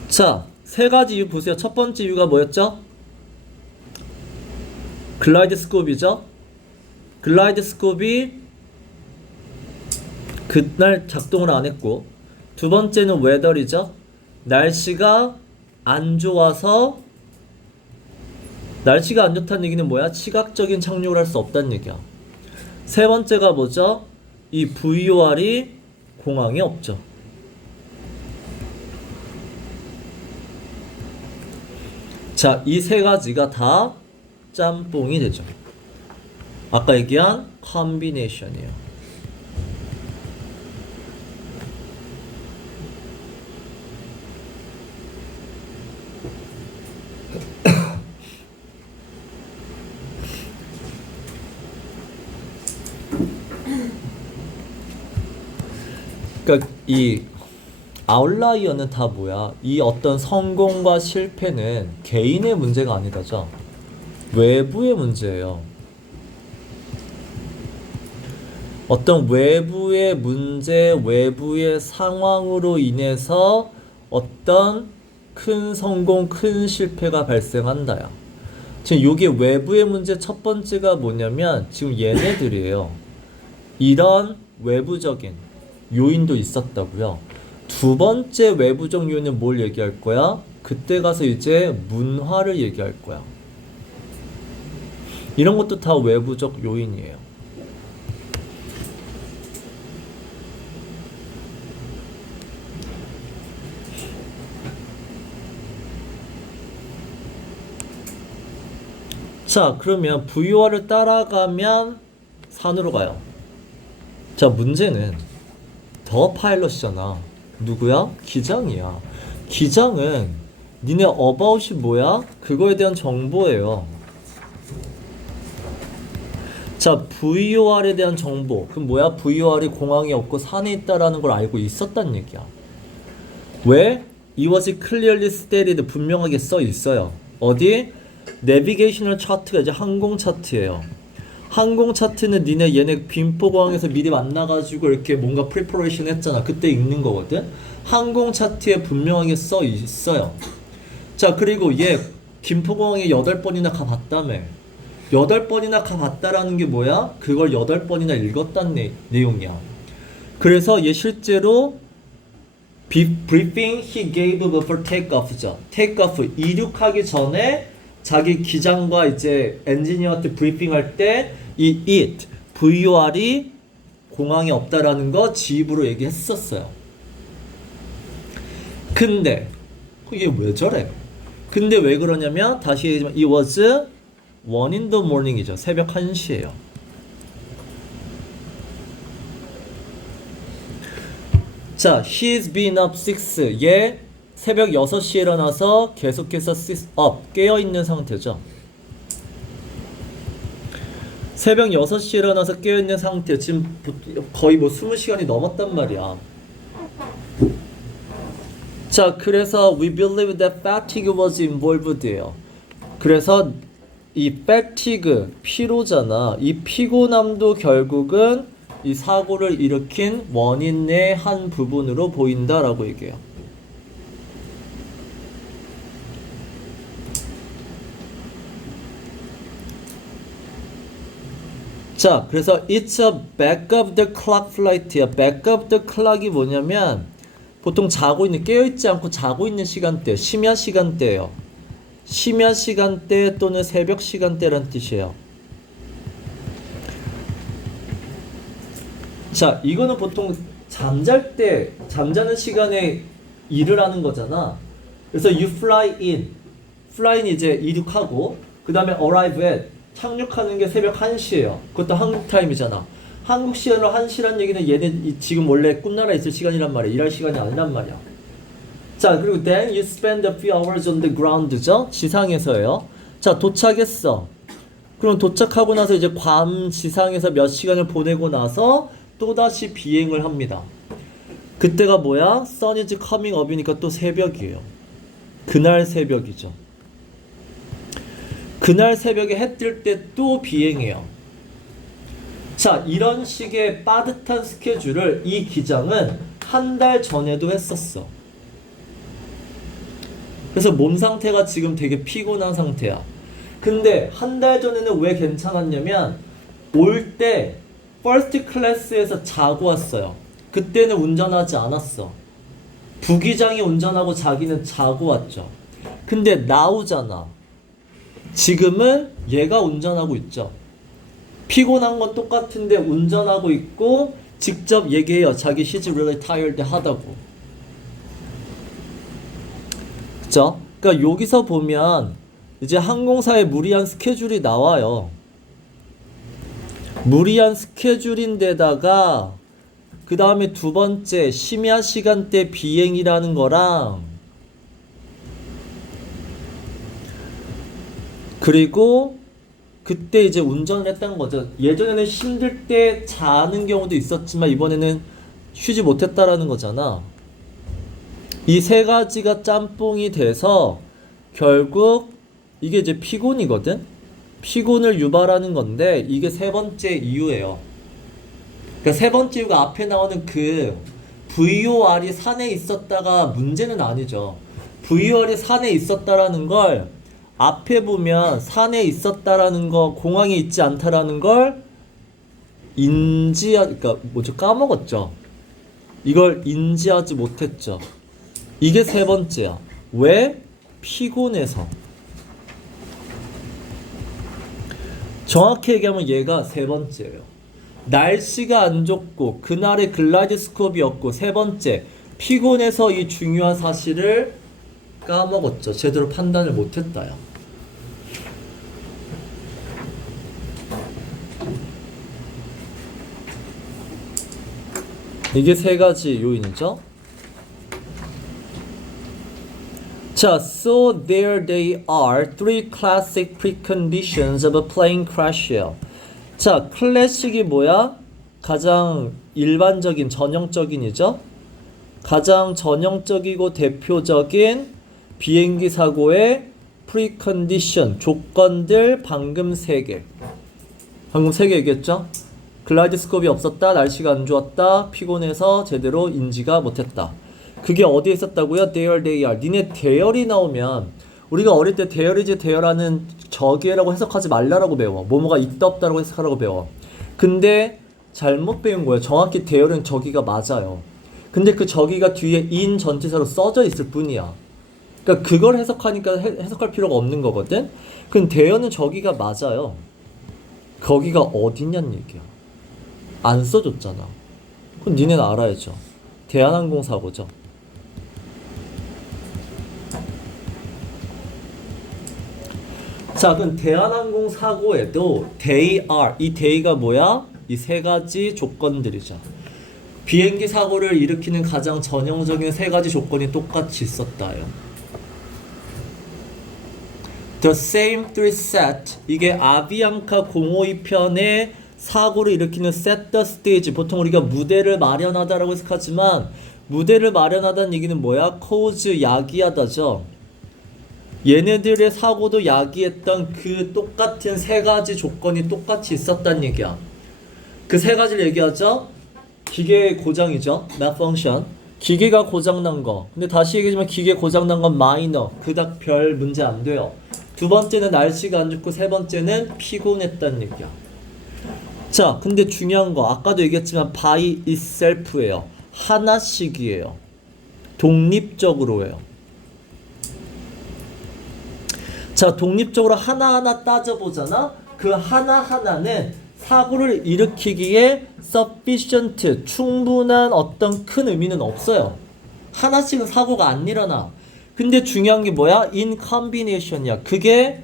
자, 세 가지 이유 보세요. 첫 번째 이유가 뭐였죠? 글라이드 스코프이죠. 글라이드 스코프이 그날 작동을 안 했고, 두 번째는 웨더이죠. 날씨가 안 좋아서, 날씨가 안 좋다는 얘기는 뭐야? 시각적인 착륙을 할 수 없다는 얘기야. 세 번째가 뭐죠? 이 VOR이 공항에 없죠. 자, 이 세 가지가 다 짬뽕이 되죠. 아까 얘기한 컨비네이션이에요. 그러니까 이 아웃라이어는 다 뭐야? 이 어떤 성공과 실패는 개인의 문제가 아니다죠. 외부의 문제예요. 어떤 외부의 문제, 외부의 상황으로 인해서 어떤 큰 성공, 큰 실패가 발생한다야. 지금 요게 외부의 문제 첫 번째가 뭐냐면 지금 얘네들이에요. 이런 외부적인 요인도 있었다고요. 두 번째 외부적 요인은 뭘 얘기할 거야? 그때 가서 이제 문화를 얘기할 거야. 이런 것도 다 외부적 요인이에요. 자, 그러면 VOR을 따라가면 산으로 가요. 자, 문제는 더 파일럿이잖아. 누구야? 기장이야. 기장은 니네 about이 뭐야? 그거에 대한 정보예요. 자, VOR에 대한 정보. 그럼 뭐야? VOR이 공항에 없고 산에 있다라는 걸 알고 있었단 얘기야. 왜? It was clearly stated. 분명하게 써 있어요. 어디? 내비게이셔널 차트가 이제 항공 차트예요. 항공 차트는 얘네 빈포공항에서 미리 만나가지고 이렇게 뭔가 프리퍼레이션 했잖아. 그때 읽는 거거든. 항공 차트에 분명하게 써 있어요. 자, 그리고 얘 김포공항에 8번이나 가봤다며. 8번이나 가봤다라는 게 뭐야? 그걸 8번이나 읽었다는 내용이야. 그래서 얘 실제로 briefing he gave before takeoff죠. takeoff 이륙하기 전에 자기 기장과 이제 엔지니어한테 브리핑할 때 이 it, VOR이 공항에 없다라는 거 지입으로 얘기했었어요. 근데 이게 왜 저래? 근데 왜 그러냐면 다시 얘기하지만 it was 1 in the morning이죠. 새벽 1시예요. 자, he's been up 6. 얘 새벽 6시에 일어나서 계속해서 sit up, 깨어있는 상태죠. 새벽 6시에 일어나서 깨어있는 상태. 지금 거의 뭐 20시간이 넘었단 말이야. 자, 그래서 we believe that fatigue was involved 에요. 그래서 이 fatigue, 피로잖아. 이 피곤함도 결국은 이 사고를 일으킨 원인의 한 부분으로 보인다라고 얘기해요. 자, 그래서 it's a back of the clock flight야. back of the clock이 뭐냐면 보통 자고 있는, 깨어있지 않고 자고 있는 시간대, 심야 시간대예요. 심야 시간대 또는 새벽 시간대란 뜻이에요. 자, 이거는 보통 잠잘 때, 잠자는 시간에 일을 하는 거잖아. 그래서 you fly in. fly는 이제 이륙하고, 그 다음에 arrive at. 착륙하는 게 새벽 1시예요. 그것도 한국 타임이잖아. 한국 시간으로 1시란 얘기는 얘네 지금 원래 꿈나라에 있을 시간이란 말이야. 일할 시간이 아니란 말이야. 자, 그리고 then you spend a few hours on the ground죠. 지상에서예요. 자, 도착했어. 그럼 도착하고 나서 이제 괌 지상에서 몇 시간을 보내고 나서 또다시 비행을 합니다. 그때가 뭐야? Sun is coming up이니까 또 새벽이에요. 그날 새벽이죠. 그날 새벽에 해 뜰 때 또 비행해요. 자, 이런 식의 빠듯한 스케줄을 이 기장은 한 달 전에도 했었어. 그래서 몸 상태가 지금 되게 피곤한 상태야. 근데 한 달 전에는 왜 괜찮았냐면 올 때 퍼스트 클래스에서 자고 왔어요. 그때는 운전하지 않았어. 부기장이 운전하고 자기는 자고 왔죠. 근데 나오잖아. 지금은 얘가 운전하고 있죠. 피곤한 건 똑같은데 운전하고 있고 직접 얘기해요. 자기 she's really tired 하다고. 그쵸? 그러니까 여기서 보면 이제 항공사의 무리한 스케줄이 나와요. 무리한 스케줄인데다가 그 다음에 두 번째 심야 시간대 비행이라는 거랑 그리고 그때 이제 운전을 했다는 거죠. 예전에는 힘들 때 자는 경우도 있었지만 이번에는 쉬지 못했다라는 거잖아. 이 세 가지가 짬뽕이 돼서 결국 이게 이제 피곤이거든. 피곤을 유발하는 건데 이게 세 번째 이유예요. 그러니까 세 번째 이유가 앞에 나오는 그 VOR이 산에 있었다가 문제는 아니죠. VOR이 산에 있었다라는 걸 앞에 보면 산에 있었다라는 거, 공항에 있지 않다라는 걸 그러니까 뭐죠? 까먹었죠. 이걸 인지하지 못했죠. 이게 세 번째야. 왜? 피곤해서. 정확히 얘기하면 얘가 세 번째예요. 날씨가 안 좋고 그날의 글라이드스코프이 없고 세 번째 피곤해서 이 중요한 사실을 까먹었죠. 제대로 판단을 못했다요. 이게 세 가지 요인이죠. 자, so there they are, three classic preconditions of a plane crash예요. 자, 클래식이 뭐야? 가장 일반적인, 전형적인이죠. 가장 전형적이고 대표적인 비행기 사고의 precondition, 조건들 방금 세 개. 방금 세 개 얘기했죠? 글라이드스코프이 없었다, 날씨가 안 좋았다, 피곤해서 제대로 인지가 못했다. 그게 어디에 있었다고요? There they are. 니네 대열이 나오면 우리가 어릴 때 대열이지 대열하는 저기라고 해석하지 말라라고 배워. 뭐뭐가 있다 없다라고 해석하라고 배워. 근데 잘못 배운 거예요. 정확히 대열은 저기가 맞아요. 근데 그 저기가 뒤에 in 전치사로 써져 있을 뿐이야. 그러니까 그걸 해석하니까 해석할 필요가 없는 거거든. 그럼 대열은 저기가 맞아요. 거기가 어디냐는 얘기야. 안 써줬잖아. 그럼 니네는 알아야죠. 대한항공 사고죠. 자, 그럼 대한항공 사고에도 they are, 이 they가 뭐야? 이 세 가지 조건들이죠. 비행기 사고를 일으키는 가장 전형적인 세 가지 조건이 똑같이 있었다요. The same three set, 이게 아비앙카 052편의 사고를 일으키는 set the stage. 보통 우리가 무대를 마련하다라고 해석하지만 무대를 마련하다는 얘기는 뭐야? cause, 야기하다죠. 얘네들의 사고도 야기했던 그 똑같은 세 가지 조건이 똑같이 있었단 얘기야. 그 세 가지를 얘기하죠. 기계의 고장이죠. malfunction. 기계가 고장난 거. 근데 다시 얘기하지만 기계 고장난 건 minor. 그닥 별 문제 안 돼요. 두 번째는 날씨가 안 좋고 세 번째는 피곤했다는 얘기야. 자, 근데 중요한 거 아까도 얘기했지만 by itself예요. 하나씩이에요. 독립적으로예요. 자, 독립적으로 하나하나 따져보잖아. 그 하나하나는 사고를 일으키기에 sufficient, 충분한 어떤 큰 의미는 없어요. 하나씩은 사고가 안 일어나. 근데 중요한 게 뭐야? in combination이야. 그게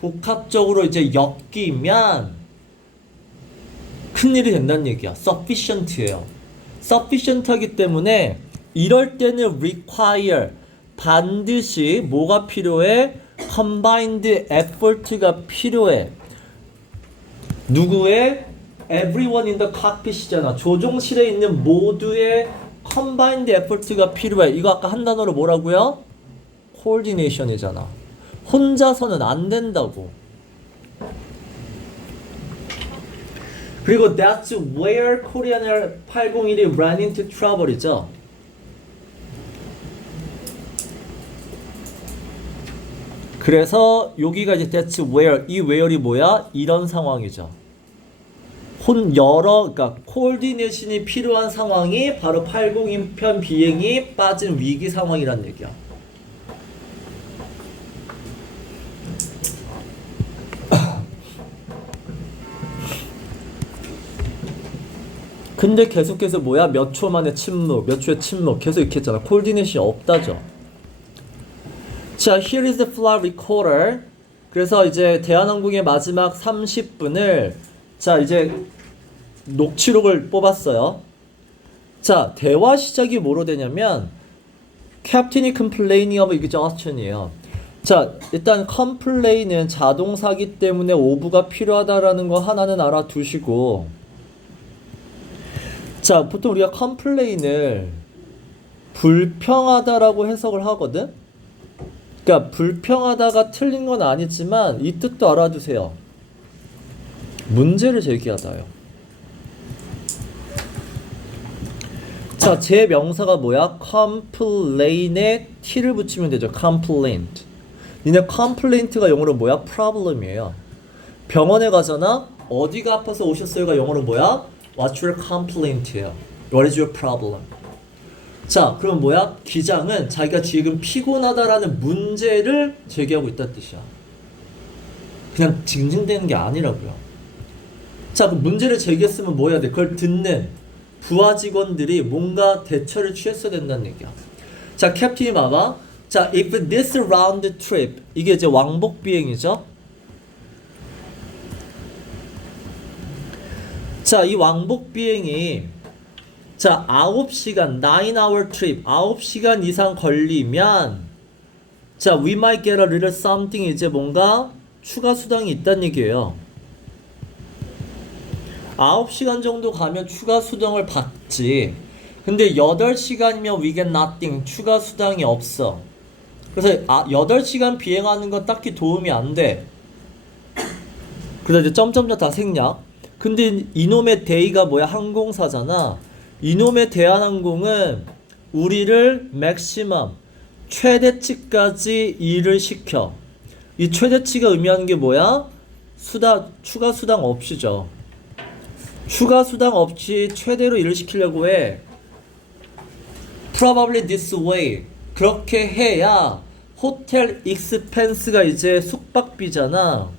복합적으로 이제 엮이면 큰일이 된다는 얘기야. sufficient예요. sufficient 하기 때문에 이럴 때는 require, 반드시 뭐가 필요해? combined effort가 필요해. 누구의? everyone in the cockpit이잖아. 조종실에 있는 모두의 combined effort가 필요해. 이거 아까 한 단어로 뭐라고요? coordination이잖아. 혼자서는 안 된다고. 그리고 that's where Korean Air 801이 ran into trouble이죠. 그래서 여기가 이제 that's where, 이 where이 뭐야? 이런 상황이죠. 그러니까 코디네이션이 필요한 상황이 바로 802편 비행이 빠진 위기 상황이란 얘기야. 근데 계속해서 뭐야? 몇 초 만에 침묵, 몇 초의 침묵 계속 이렇게 했잖아. 코디네이션이 없다죠. 자, here is the flight recorder. 그래서 이제 대한항공의 마지막 30분을 자, 이제 녹취록을 뽑았어요. 자, 대화 시작이 뭐로 되냐면 Captain이 complaining of exhaustion이에요. 자, 일단 complain은 자동사기 때문에 오브가 필요하다라는 거 하나는 알아두시고, 자, 보통 우리가 complain을 불평하다라고 해석을 하거든. 그러니까 불평하다가 틀린 건 아니지만 이 뜻도 알아두세요. 문제를 제기하다요. 자, 제 명사가 뭐야? complain에 t를 붙이면 되죠. complaint. 니네 complaint가 영어로 뭐야? problem이에요. 병원에 가잖아. 어디가 아파서 오셨어요가 영어로 뭐야? What's your complaint예요. What is your problem? 자, 그럼 뭐야? 기장은 자기가 지금 피곤하다라는 문제를 제기하고 있다는 뜻이야. 그냥 징징대는 게 아니라고요. 자, 그 문제를 제기했으면 뭐 해야 돼? 그걸 듣는 부하 직원들이 뭔가 대처를 취했어야 된다는 얘기야. 자, 캡틴이 봐봐. 자, if this round trip, 이게 이제 왕복 비행이죠. 자, 이 왕복 비행이 자, 9시간, 9-hour trip, 9시간 이상 걸리면 자, we might get a little something, 이제 뭔가 추가 수당이 있다는 얘기예요. 9시간 정도 가면 추가 수당을 받지. 근데 8시간이면 we get nothing, 추가 수당이 없어. 그래서 8시간 비행하는 건 딱히 도움이 안 돼. 그래서 이제 점점점 다 생략. 근데 이놈의 데이가 뭐야? 항공사잖아. 이놈의 대한항공은 우리를 맥시멈 최대치까지 일을 시켜. 이 최대치가 의미하는 게 뭐야? 추가 수당 없이죠. 추가 수당 없이 최대로 일을 시키려고 해. Probably this way. 그렇게 해야 호텔 익스펜스가 이제 숙박비잖아.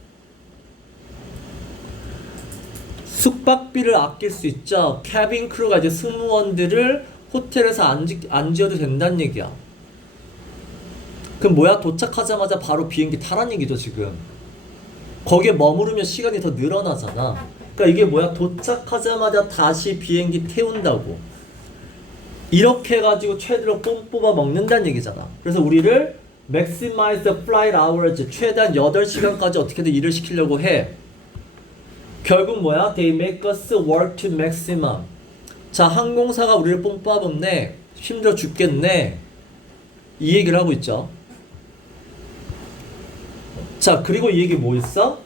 숙박비를 아낄 수 있죠. 캐빈 크루가 이제 승무원들을 호텔에서 안 지어도 된다는 얘기야. 그럼 뭐야? 도착하자마자 바로 비행기 타란 얘기죠, 지금. 거기에 머무르면 시간이 더 늘어나잖아. 그러니까 이게 뭐야? 도착하자마자 다시 비행기 태운다고. 이렇게 해가지고 최대로 뽑아 먹는다는 얘기잖아. 그래서 우리를 maximize the flight hours, 최대한 8시간까지 어떻게든 일을 시키려고 해. 결국 뭐야? They make us work to maximum. 자, 항공사가 우리를 뽑아 먹네. 힘들어 죽겠네. 이 얘기를 하고 있죠. 자, 그리고 이 얘기 뭐 있어?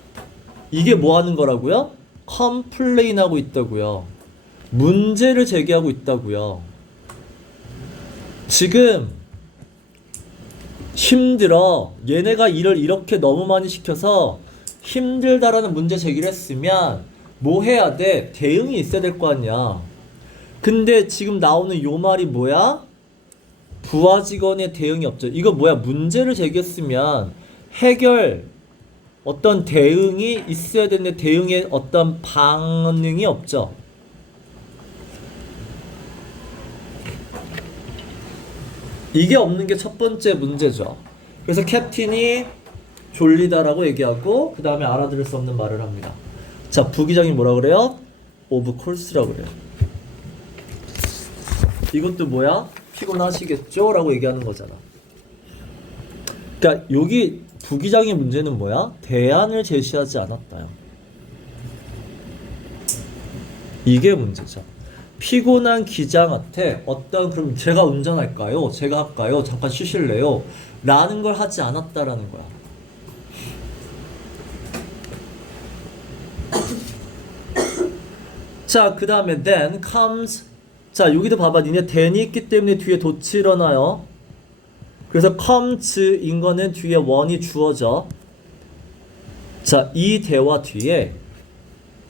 이게 뭐 하는 거라고요? complain 하고 있다고요. 문제를 제기하고 있다고요. 지금 힘들어. 얘네가 일을 이렇게 너무 많이 시켜서 힘들다라는 문제 제기를 했으면 뭐 해야 돼? 대응이 있어야 될 거 아니야. 근데 지금 나오는 요 말이 뭐야? 부하 직원의 대응이 없죠. 이거 뭐야? 문제를 제기했으면 해결 어떤 대응이 있어야 되는데 대응에 어떤 반응이 없죠. 이게 없는 게 첫 번째 문제죠. 그래서 캡틴이 졸리다라고 얘기하고 그 다음에 알아들을 수 없는 말을 합니다. 자, 부기장이 뭐라 그래요? 오브 콜스라고 그래요. 이것도 뭐야? 피곤하시겠죠? 라고 얘기하는 거잖아. 그러니까 여기 부기장의 문제는 뭐야? 대안을 제시하지 않았다요. 이게 문제죠. 피곤한 기장한테 어떤 그럼 제가 운전할까요? 제가 할까요? 잠깐 쉬실래요? 라는 걸 하지 않았다라는 거야. 자, 그 다음에 then comes. 자, 여기도 봐봐. 니네 then이 있기 때문에 뒤에 도치 일어나요. 그래서 comes인 거는 뒤에 one이 주어져. 자, 이 대화 뒤에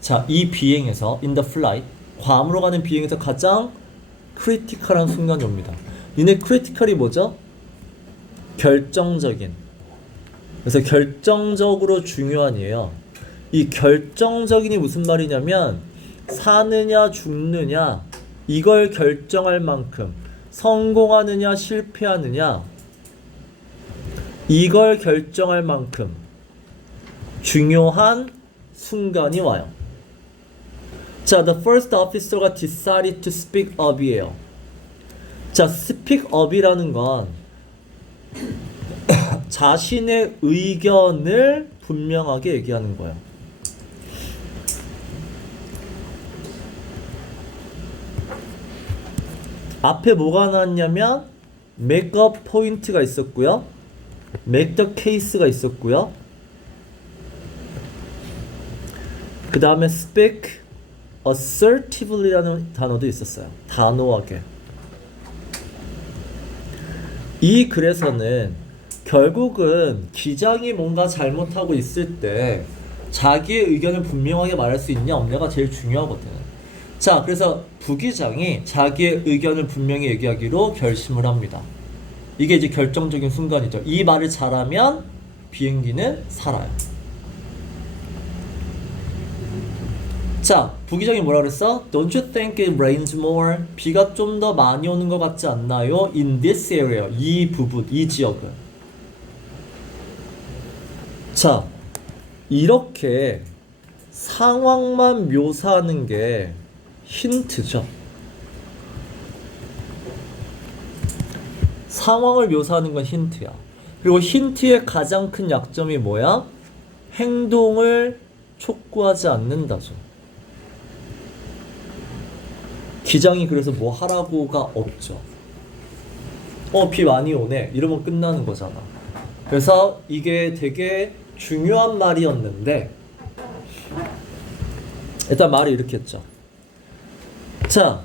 자, 이 비행에서 in the flight 괌으로 가는 비행에서 가장 크리티컬한 순간이 옵니다. 니네 크리티컬이 뭐죠? 결정적인. 그래서 결정적으로 중요한이에요. 이 결정적인이 무슨 말이냐면 사느냐 죽느냐 이걸 결정할 만큼 성공하느냐 실패하느냐 이걸 결정할 만큼 중요한 순간이 와요. 자, the first officer가 decided to speak up이에요. 자, speak up이라는 건 자신의 의견을 분명하게 얘기하는 거예요. 앞에 뭐가 나왔냐면 make a point가 있었고요. make the case가 있었고요. 그 다음에 speak assertively라는 단어도 있었어요. 단호하게. 이 글에서는 결국은 기장이 뭔가 잘못하고 있을 때 자기의 의견을 분명하게 말할 수 있냐 없냐가 제일 중요하거든. 자, 그래서 부기장이 자기의 의견을 분명히 얘기하기로 결심을 합니다. 이게 이제 결정적인 순간이죠. 이 말을 잘하면 비행기는 살아요. 자, 부기장이 뭐라 그랬어? Don't you think it rains more? 비가 좀 더 많이 오는 것 같지 않나요? In this area. 이 부분, 이 지역은. 자, 이렇게 상황만 묘사하는 게 힌트죠. 상황을 묘사하는 건 힌트야. 그리고 힌트의 가장 큰 약점이 뭐야? 행동을 촉구하지 않는다죠. 기장이 그래서 뭐 하라고가 없죠. 비 많이 오네. 이러면 끝나는 거잖아. 그래서 이게 되게 중요한 말이었는데 일단 말이 이렇게 했죠. 자,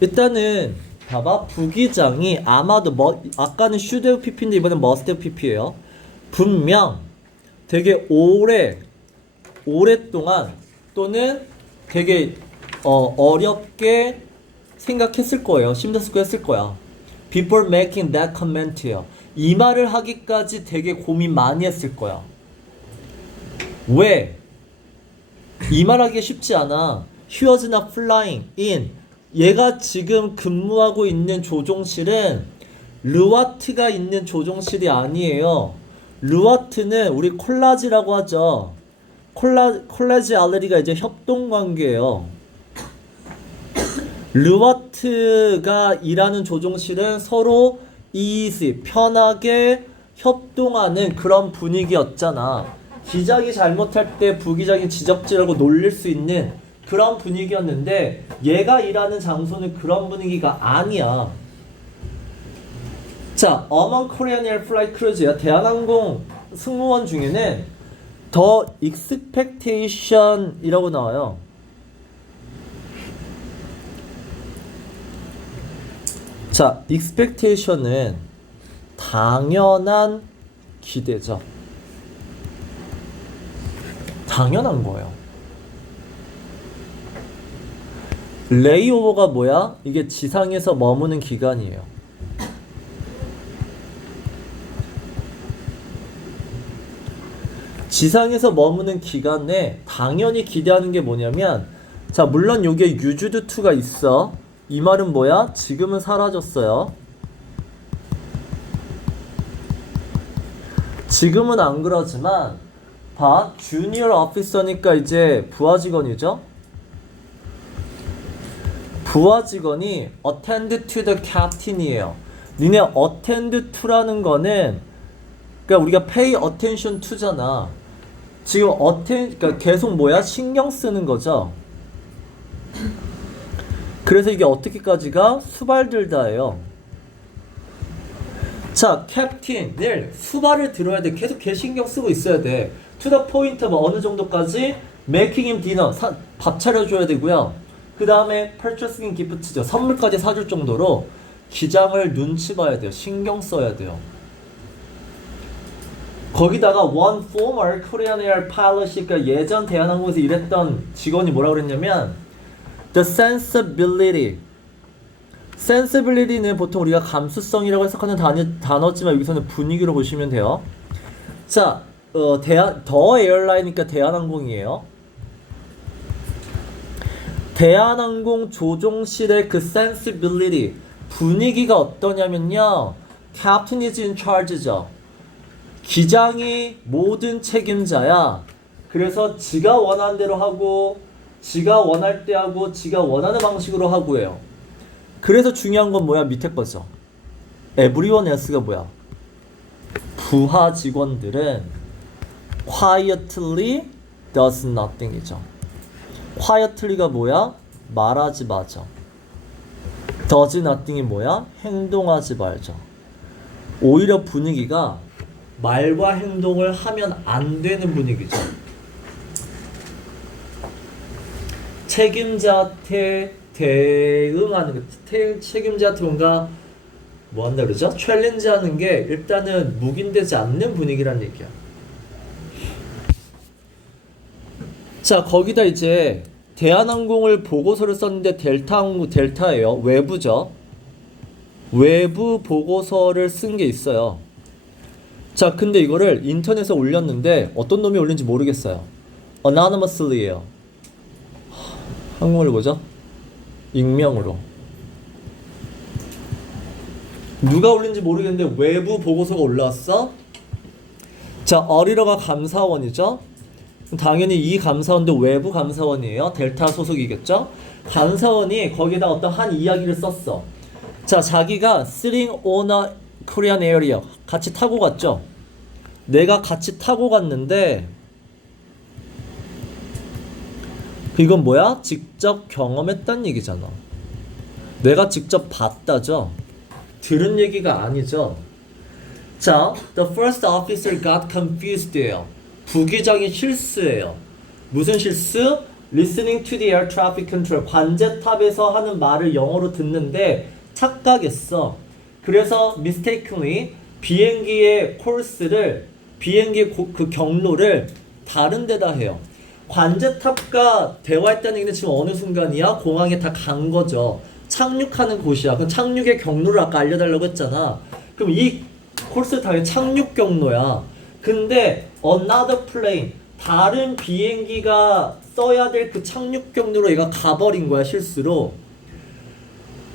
일단은 봐봐. 부기장이 아마도 아까는 should have pp인데 이번엔 must have pp예요. 분명 되게 오랫동안 또는 되게 어렵게 생각했을 거예요. 심사숙고했을 거야. Before making that comment예요. 이 말을 하기까지 되게 고민 많이 했을 거야. 왜? 이 말하기가 쉽지 않아. He was not flying in. 얘가 지금 근무하고 있는 조종실은 르와트가 있는 조종실이 아니에요. 르와트는 우리 콜라지라고 하죠. 콜라지알레리가 이제 협동관계예요. 르와트가 일하는 조종실은 서로 easy, 편하게 협동하는 그런 분위기였잖아. 기장이 잘못할 때 부기장이 지적질하고 놀릴 수 있는 그런 분위기였는데 얘가 일하는 장소는 그런 분위기가 아니야. 자, Among Korean Air Flight Crews야. 대한항공 승무원 중에는 더 expectation이라고 나와요. 자, expectation은 당연한 기대죠. 당연한 거예요. 레이오버가 뭐야? 이게 지상에서 머무는 기간이에요. 지상에서 머무는 기간에 당연히 기대하는 게 뭐냐면, 자, 물론 여기에 유즈드 투가 있어. 이 말은 뭐야? 지금은 사라졌어요. 지금은 안 그러지만 봐, 주니어 오피서니까 이제 부하 직원이죠. 부하 직원이 attend to the captain이에요. 니네 attend to라는 거는 그러니까 우리가 pay attention to잖아. 지금 그러니까 계속 뭐야? 신경 쓰는 거죠. 그래서 이게 어떻게까지가 수발들다예요. 자, 캡틴을 수발을 들어야 돼. 계속 걔 신경 쓰고 있어야 돼. to the point 뭐 어느 정도까지 making him dinner 밥 차려줘야 되고요. 그 다음에 purchasing gift죠. 선물까지 사줄 정도로 기장을 눈치 봐야 돼요. 신경 써야 돼요. 거기다가 one former Korean Air pilot, 그러니까 예전 대한항공에서 일했던 직원이 뭐라 그랬냐면 the sensibility는 보통 우리가 감수성이라고 해석하는 단어지만 여기서는 분위기로 보시면 돼요. 자, 더 에어라인이니까 대한항공이에요. 대한항공 조종실의 그 sensibility, 분위기가 어떠냐면요. Captain is in charge죠. 기장이 모든 책임자야. 그래서 지가 원하는 대로 하고 지가 원할 때 하고 지가 원하는 방식으로 하고 해요. 그래서 중요한 건 뭐야? 밑에 거죠. Everyone else가 뭐야? 부하 직원들은 quietly does nothing이죠. quietly가 뭐야? 말하지 마죠. does nothing이 뭐야? 행동하지 말죠. 오히려 분위기가 말과 행동을 하면 안 되는 분위기죠. 책임자한테 대응하는 거, 책임자한테 뭔가 뭐 한다 그러죠? 챌린지 하는 게 일단은 묵인되지 않는 분위기란 얘기야. 자, 거기다 이제 대한항공을 보고서를 썼는데 델타예요. 외부죠. 외부 보고서를 쓴 게 있어요. 자, 근데 이거를 인터넷에 올렸는데 어떤 놈이 올린지 모르겠어요. anonymously예요. 한국말로 뭐죠? 익명으로. 누가 올린지 모르겠는데 외부 보고서가 올라왔어. 자, 어리러가 감사원이죠. 당연히 이 감사원도 외부 감사원이에요. 델타 소속이겠죠. 감사원이 거기다 어떤 한 이야기를 썼어. 자, 자기가 sitting on a Korean area 같이 타고 갔죠. 내가 같이 타고 갔는데 이건 뭐야? 직접 경험했단 얘기잖아. 내가 직접 봤다죠. 들은 얘기가 아니죠. 자, the first officer got confused예요. 부기장이 실수예요. 무슨 실수? Listening to the air traffic control. 관제탑에서 하는 말을 영어로 듣는데 착각했어. 그래서 mistakenly 비행기의 코스를 비행기의 그 경로를 다른 데다 해요. 관제탑과 대화했다는 얘기는 지금 어느 순간이야? 공항에 다 간 거죠. 착륙하는 곳이야. 그럼 착륙의 경로를 아까 알려달라고 했잖아. 그럼 이 코스 당연히 착륙 경로야. 근데 another plane 다른 비행기가 써야 될 그 착륙 경로로 얘가 가버린 거야, 실수로.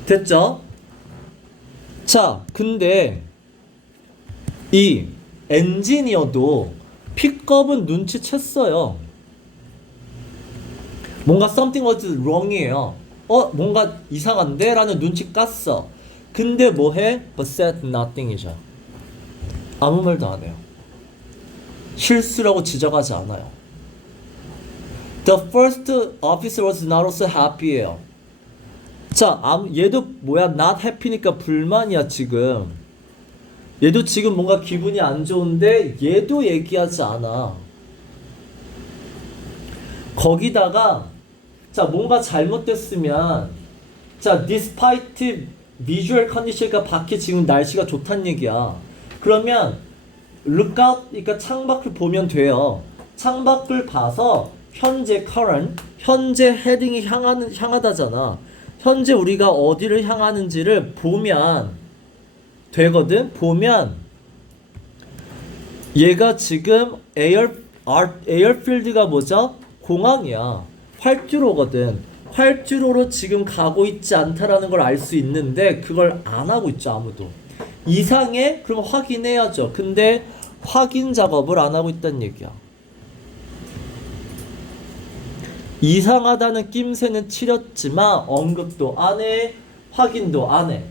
됐죠? 자, 근데 이 엔지니어도 픽업은 눈치챘어요. 뭔가 something was wrong이에요. 뭔가 이상한데? 라는 눈치 깠어. 근데 뭐해? But said nothing이죠. 아무 말도 안 해요. 실수라고 지적하지 않아요. The first officer was not also happy예요. 자, 얘도 뭐야? not happy니까 불만이야 지금. 얘도 지금 뭔가 기분이 안 좋은데 얘도 얘기하지 않아. 거기다가 자, 뭔가 잘못됐으면 자, despite visual condition가 밖에 지금 날씨가 좋다는 얘기야. 그러면 lookout, 그러니까 창밖을 보면 돼요. 창밖을 봐서 현재 current, 현재 헤딩이 향하다잖아. 현재 우리가 어디를 향하는지를 보면 되거든. 보면 얘가 지금 에어필드가 뭐죠? 공항이야. 활주로거든. 활주로로 지금 가고 있지 않다라는 걸 알 수 있는데 그걸 안 하고 있죠, 아무도. 이상해? 그럼 확인해야죠. 근데 확인 작업을 안 하고 있다는 얘기야. 이상하다는 낌새는 치렸지만 언급도 안 해, 확인도 안 해.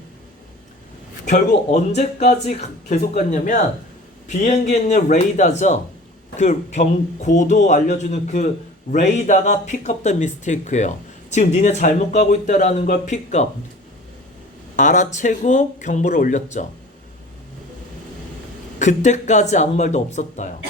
결국 언제까지 계속 갔냐면 비행기에 있는 레이더죠. 그 고도 알려주는 그 레이더가 픽업 더 미스테이크예요. 지금 니네 잘못 가고 있다라는 걸 픽업 알아채고 경보를 올렸죠. 그때까지 아무 말도 없었다요.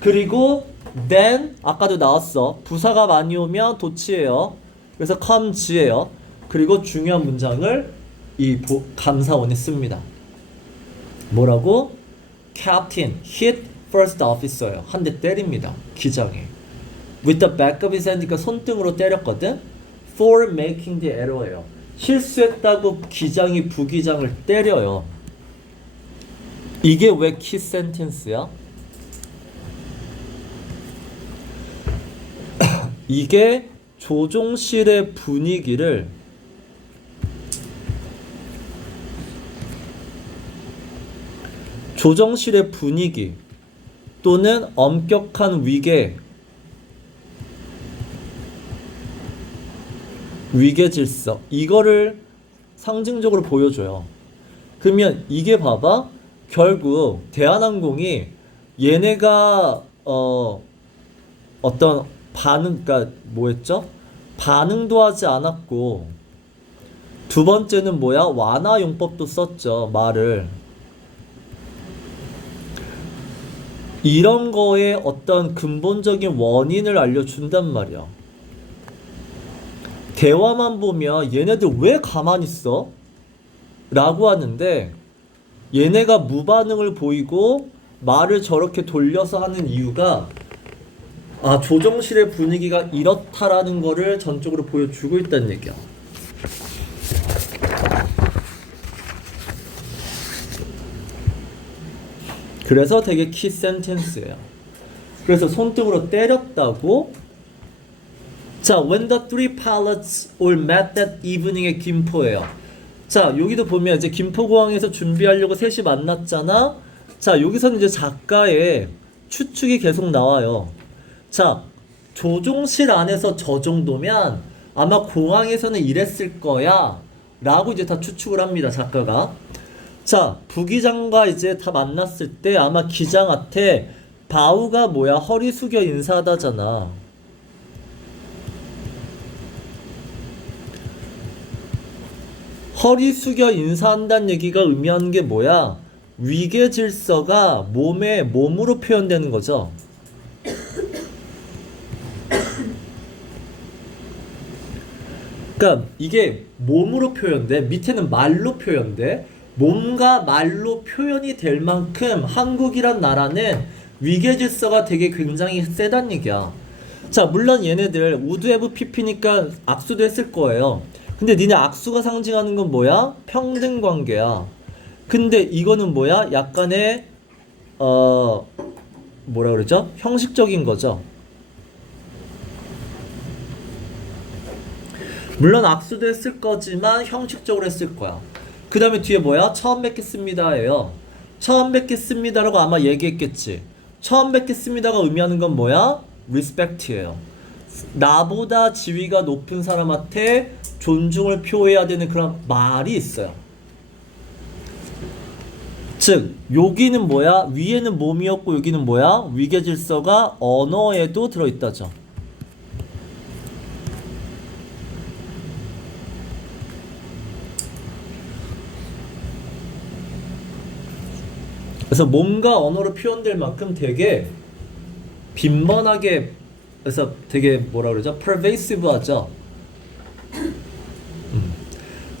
그리고 then 아까도 나왔어. 부사가 많이 오면 도치예요. 그래서 comes예요. 그리고 중요한 문장을 이 감사원이 씁니다. 뭐라고? Captain hit first officer예요. 한 대 때립니다. 기장이. With the back of his hand니까 손등으로 때렸거든. For making the error예요. 실수했다고 기장이 부기장을 때려요. 이게 왜 키 센텐스야? 이게 조종실의 분위기를 조정실의 분위기 또는 엄격한 위계 질서 이거를 상징적으로 보여줘요. 그러면 이게 봐봐. 결국 대한항공이 얘네가 어떤 반응, 그러니까 뭐였죠? 반응도 하지 않았고 두 번째는 뭐야? 완화 용법도 썼죠. 말을. 이런 거에 어떤 근본적인 원인을 알려준단 말이야. 대화만 보면 얘네들 왜 가만히 있어? 라고 하는데 얘네가 무반응을 보이고 말을 저렇게 돌려서 하는 이유가 조정실의 분위기가 이렇다라는 거를 전적으로 보여주고 있다는 얘기야. 그래서 되게 키 센텐스예요. 그래서 손등으로 때렸다고. 자, when the three pilots all met that evening의 김포예요. 자, 여기도 보면 이제 김포공항에서 준비하려고 셋이 만났잖아. 자, 여기서는 이제 작가의 추측이 계속 나와요. 자, 조종실 안에서 저 정도면 아마 공항에서는 이랬을 거야 라고 이제 다 추측을 합니다, 작가가. 자, 부기장과 이제 다 만났을 때 아마 기장한테 바우가 뭐야? 허리 숙여 인사하다잖아. 허리 숙여 인사한다는 얘기가 의미하는 게 뭐야? 위계 질서가 몸으로 표현되는 거죠. 그러니까 이게 몸으로 표현돼. 밑에는 말로 표현돼. 몸과 말로 표현이 될 만큼 한국이란 나라는 위계 질서가 되게 굉장히 세단 얘기야. 자, 물론 얘네들 우드에브 PP니까 악수도 했을 거예요. 근데 니네 악수가 상징하는 건 뭐야? 평등 관계야. 근데 이거는 뭐야? 약간의 뭐라 그러죠? 형식적인 거죠. 물론 악수도 했을 거지만 형식적으로 했을 거야. 그 다음에 뒤에 뭐야? 처음 뵙겠습니다예요. 처음 뵙겠습니다라고 아마 얘기했겠지. 처음 뵙겠습니다가 의미하는 건 뭐야? respect예요. 나보다 지위가 높은 사람한테 존중을 표해야 되는 그런 말이 있어요. 즉 여기는 뭐야? 위에는 몸이었고 여기는 뭐야? 위계 질서가 언어에도 들어있다죠. 그래서 몸과 언어로 표현될 만큼 되게 빈번하게, 그래서 되게 뭐라 그러죠? pervasive하죠.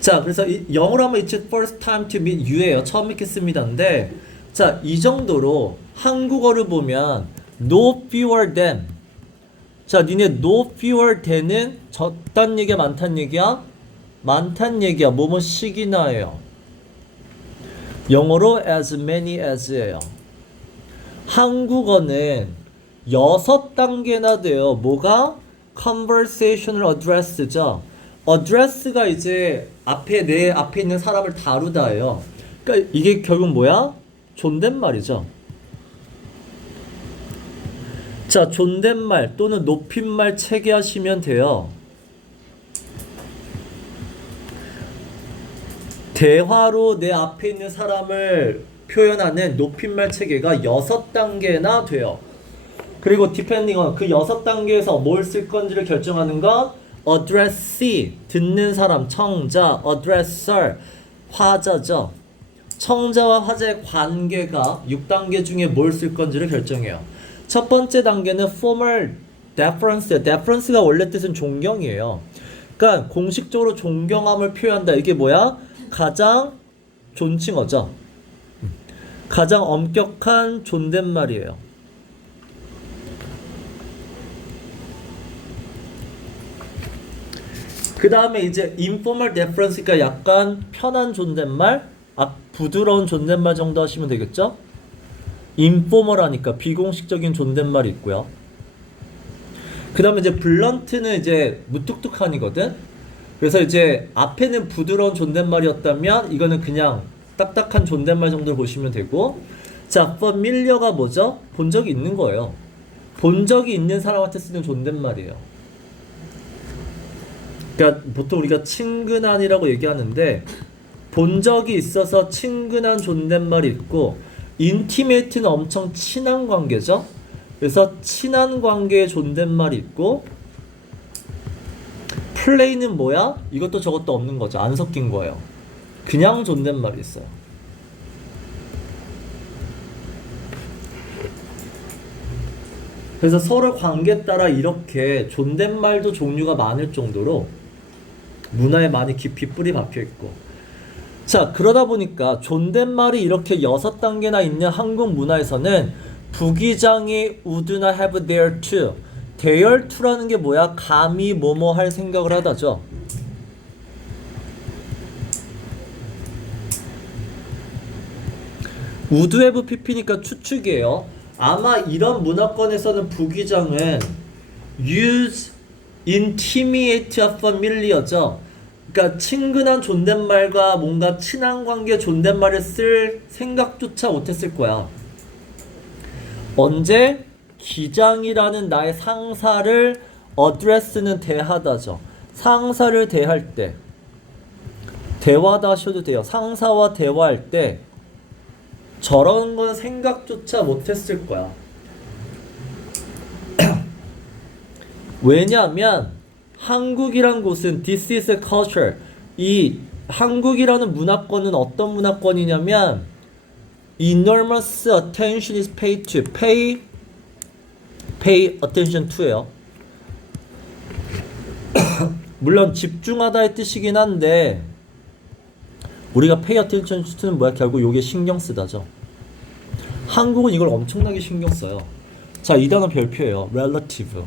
자, 그래서 영어로 하면 it's first time to meet you예요. 처음 뵙겠습니다인데, 자, 이 정도로 한국어를 보면 no fewer than. 자, 니네 no fewer than은 적단 얘기야, 많단 얘기야? 많단 얘기야. 뭐뭐씩이나예요. 영어로 as many as예요. 한국어는 6단계나 돼요. 뭐가? conversational address죠. address가 이제 내 앞에 있는 사람을 다루다예요. 그러니까 이게 결국 뭐야? 존댓말이죠. 자, 존댓말 또는 높임말 체계하시면 돼요. 대화로 내 앞에 있는 사람을 표현하는 높임말 체계가 6단계나 돼요. 그리고 depending on 그 6단계에서 뭘 쓸 건지를 결정하는 건 addressee, 듣는 사람, 청자, addresser, 화자죠. 청자와 화자의 관계가 6단계 중에 뭘 쓸 건지를 결정해요. 첫 번째 단계는 formal deference. deference가 원래 뜻은 존경이에요. 그러니까 공식적으로 존경함을 표현한다. 이게 뭐야? 가장 존칭어죠. 가장 엄격한 존댓말이에요. 그 다음에 이제 informal deference가 약간 편한 존댓말, 부드러운 존댓말 정도 하시면 되겠죠? informal하니까 비공식적인 존댓말이 있고요. 그 다음에 이제 blunt는 이제 무뚝뚝한이거든. 그래서 이제 앞에는 부드러운 존댓말이었다면 이거는 그냥 딱딱한 존댓말 정도로 보시면 되고, 자, familiar가 뭐죠? 본 적이 있는 거예요. 본 적이 있는 사람한테 쓰는 존댓말이에요. 그러니까 보통 우리가 친근한이라고 얘기하는데 본 적이 있어서 친근한 존댓말이 있고, intimate는 엄청 친한 관계죠. 그래서 친한 관계의 존댓말이 있고, 플레이는 뭐야? 이것도 저것도 없는 거죠. 안 섞인 거예요. 그냥 존댓말이 있어요. 그래서 서로 관계에 따라 이렇게 존댓말도 종류가 많을 정도로 문화에 많이 깊이 뿌리 박혀 있고, 자, 그러다 보니까 존댓말이 이렇게 6단계나 있는 한국 문화에서는 부기장이 would나 have dare to, dare to라는 게 뭐야? 감히 뭐뭐 할 생각을 하다죠. would have pp니까 추측이에요. 아마 이런 문화권에서는 부기장은 use intimate a familiar죠. 그러니까 친근한 존댓말과 뭔가 친한 관계 존댓말을 쓸 생각조차 못했을 거야. 언제? 기장이라는 나의 상사를 address는 대하다죠. 상사를 대할 때 대화다 하셔도 돼요. 상사와 대화할 때 저런 건 생각조차 못했을 거야. 왜냐하면 한국이란 곳은 this is a culture. 이 한국이라는 문화권은 어떤 문화권이냐면 enormous attention is paid to. pay attention to예요. 물론 집중하다의 뜻이긴 한데 우리가 pay attention to는 뭐야? 결국 요게 신경 쓰다죠. 한국은 이걸 엄청나게 신경 써요. 자, 이 단어 별표예요. relative.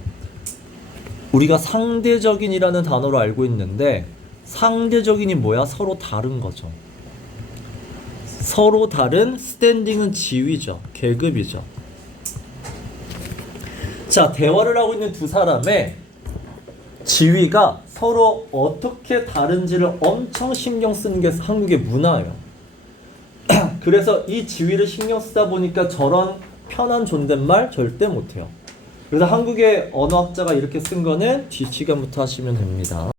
우리가 상대적인이라는 단어로 알고 있는데 상대적인이 뭐야? 서로 다른 거죠. 서로 다른 스탠딩은 지위죠. 계급이죠. 자, 대화를 하고 있는 두 사람의 지위가 서로 어떻게 다른지를 엄청 신경 쓰는 게 한국의 문화예요. 그래서 이 지위를 신경 쓰다 보니까 저런 편한 존댓말 절대 못해요. 그래서 한국의 언어학자가 이렇게 쓴 거는 뒷시간부터 하시면 됩니다.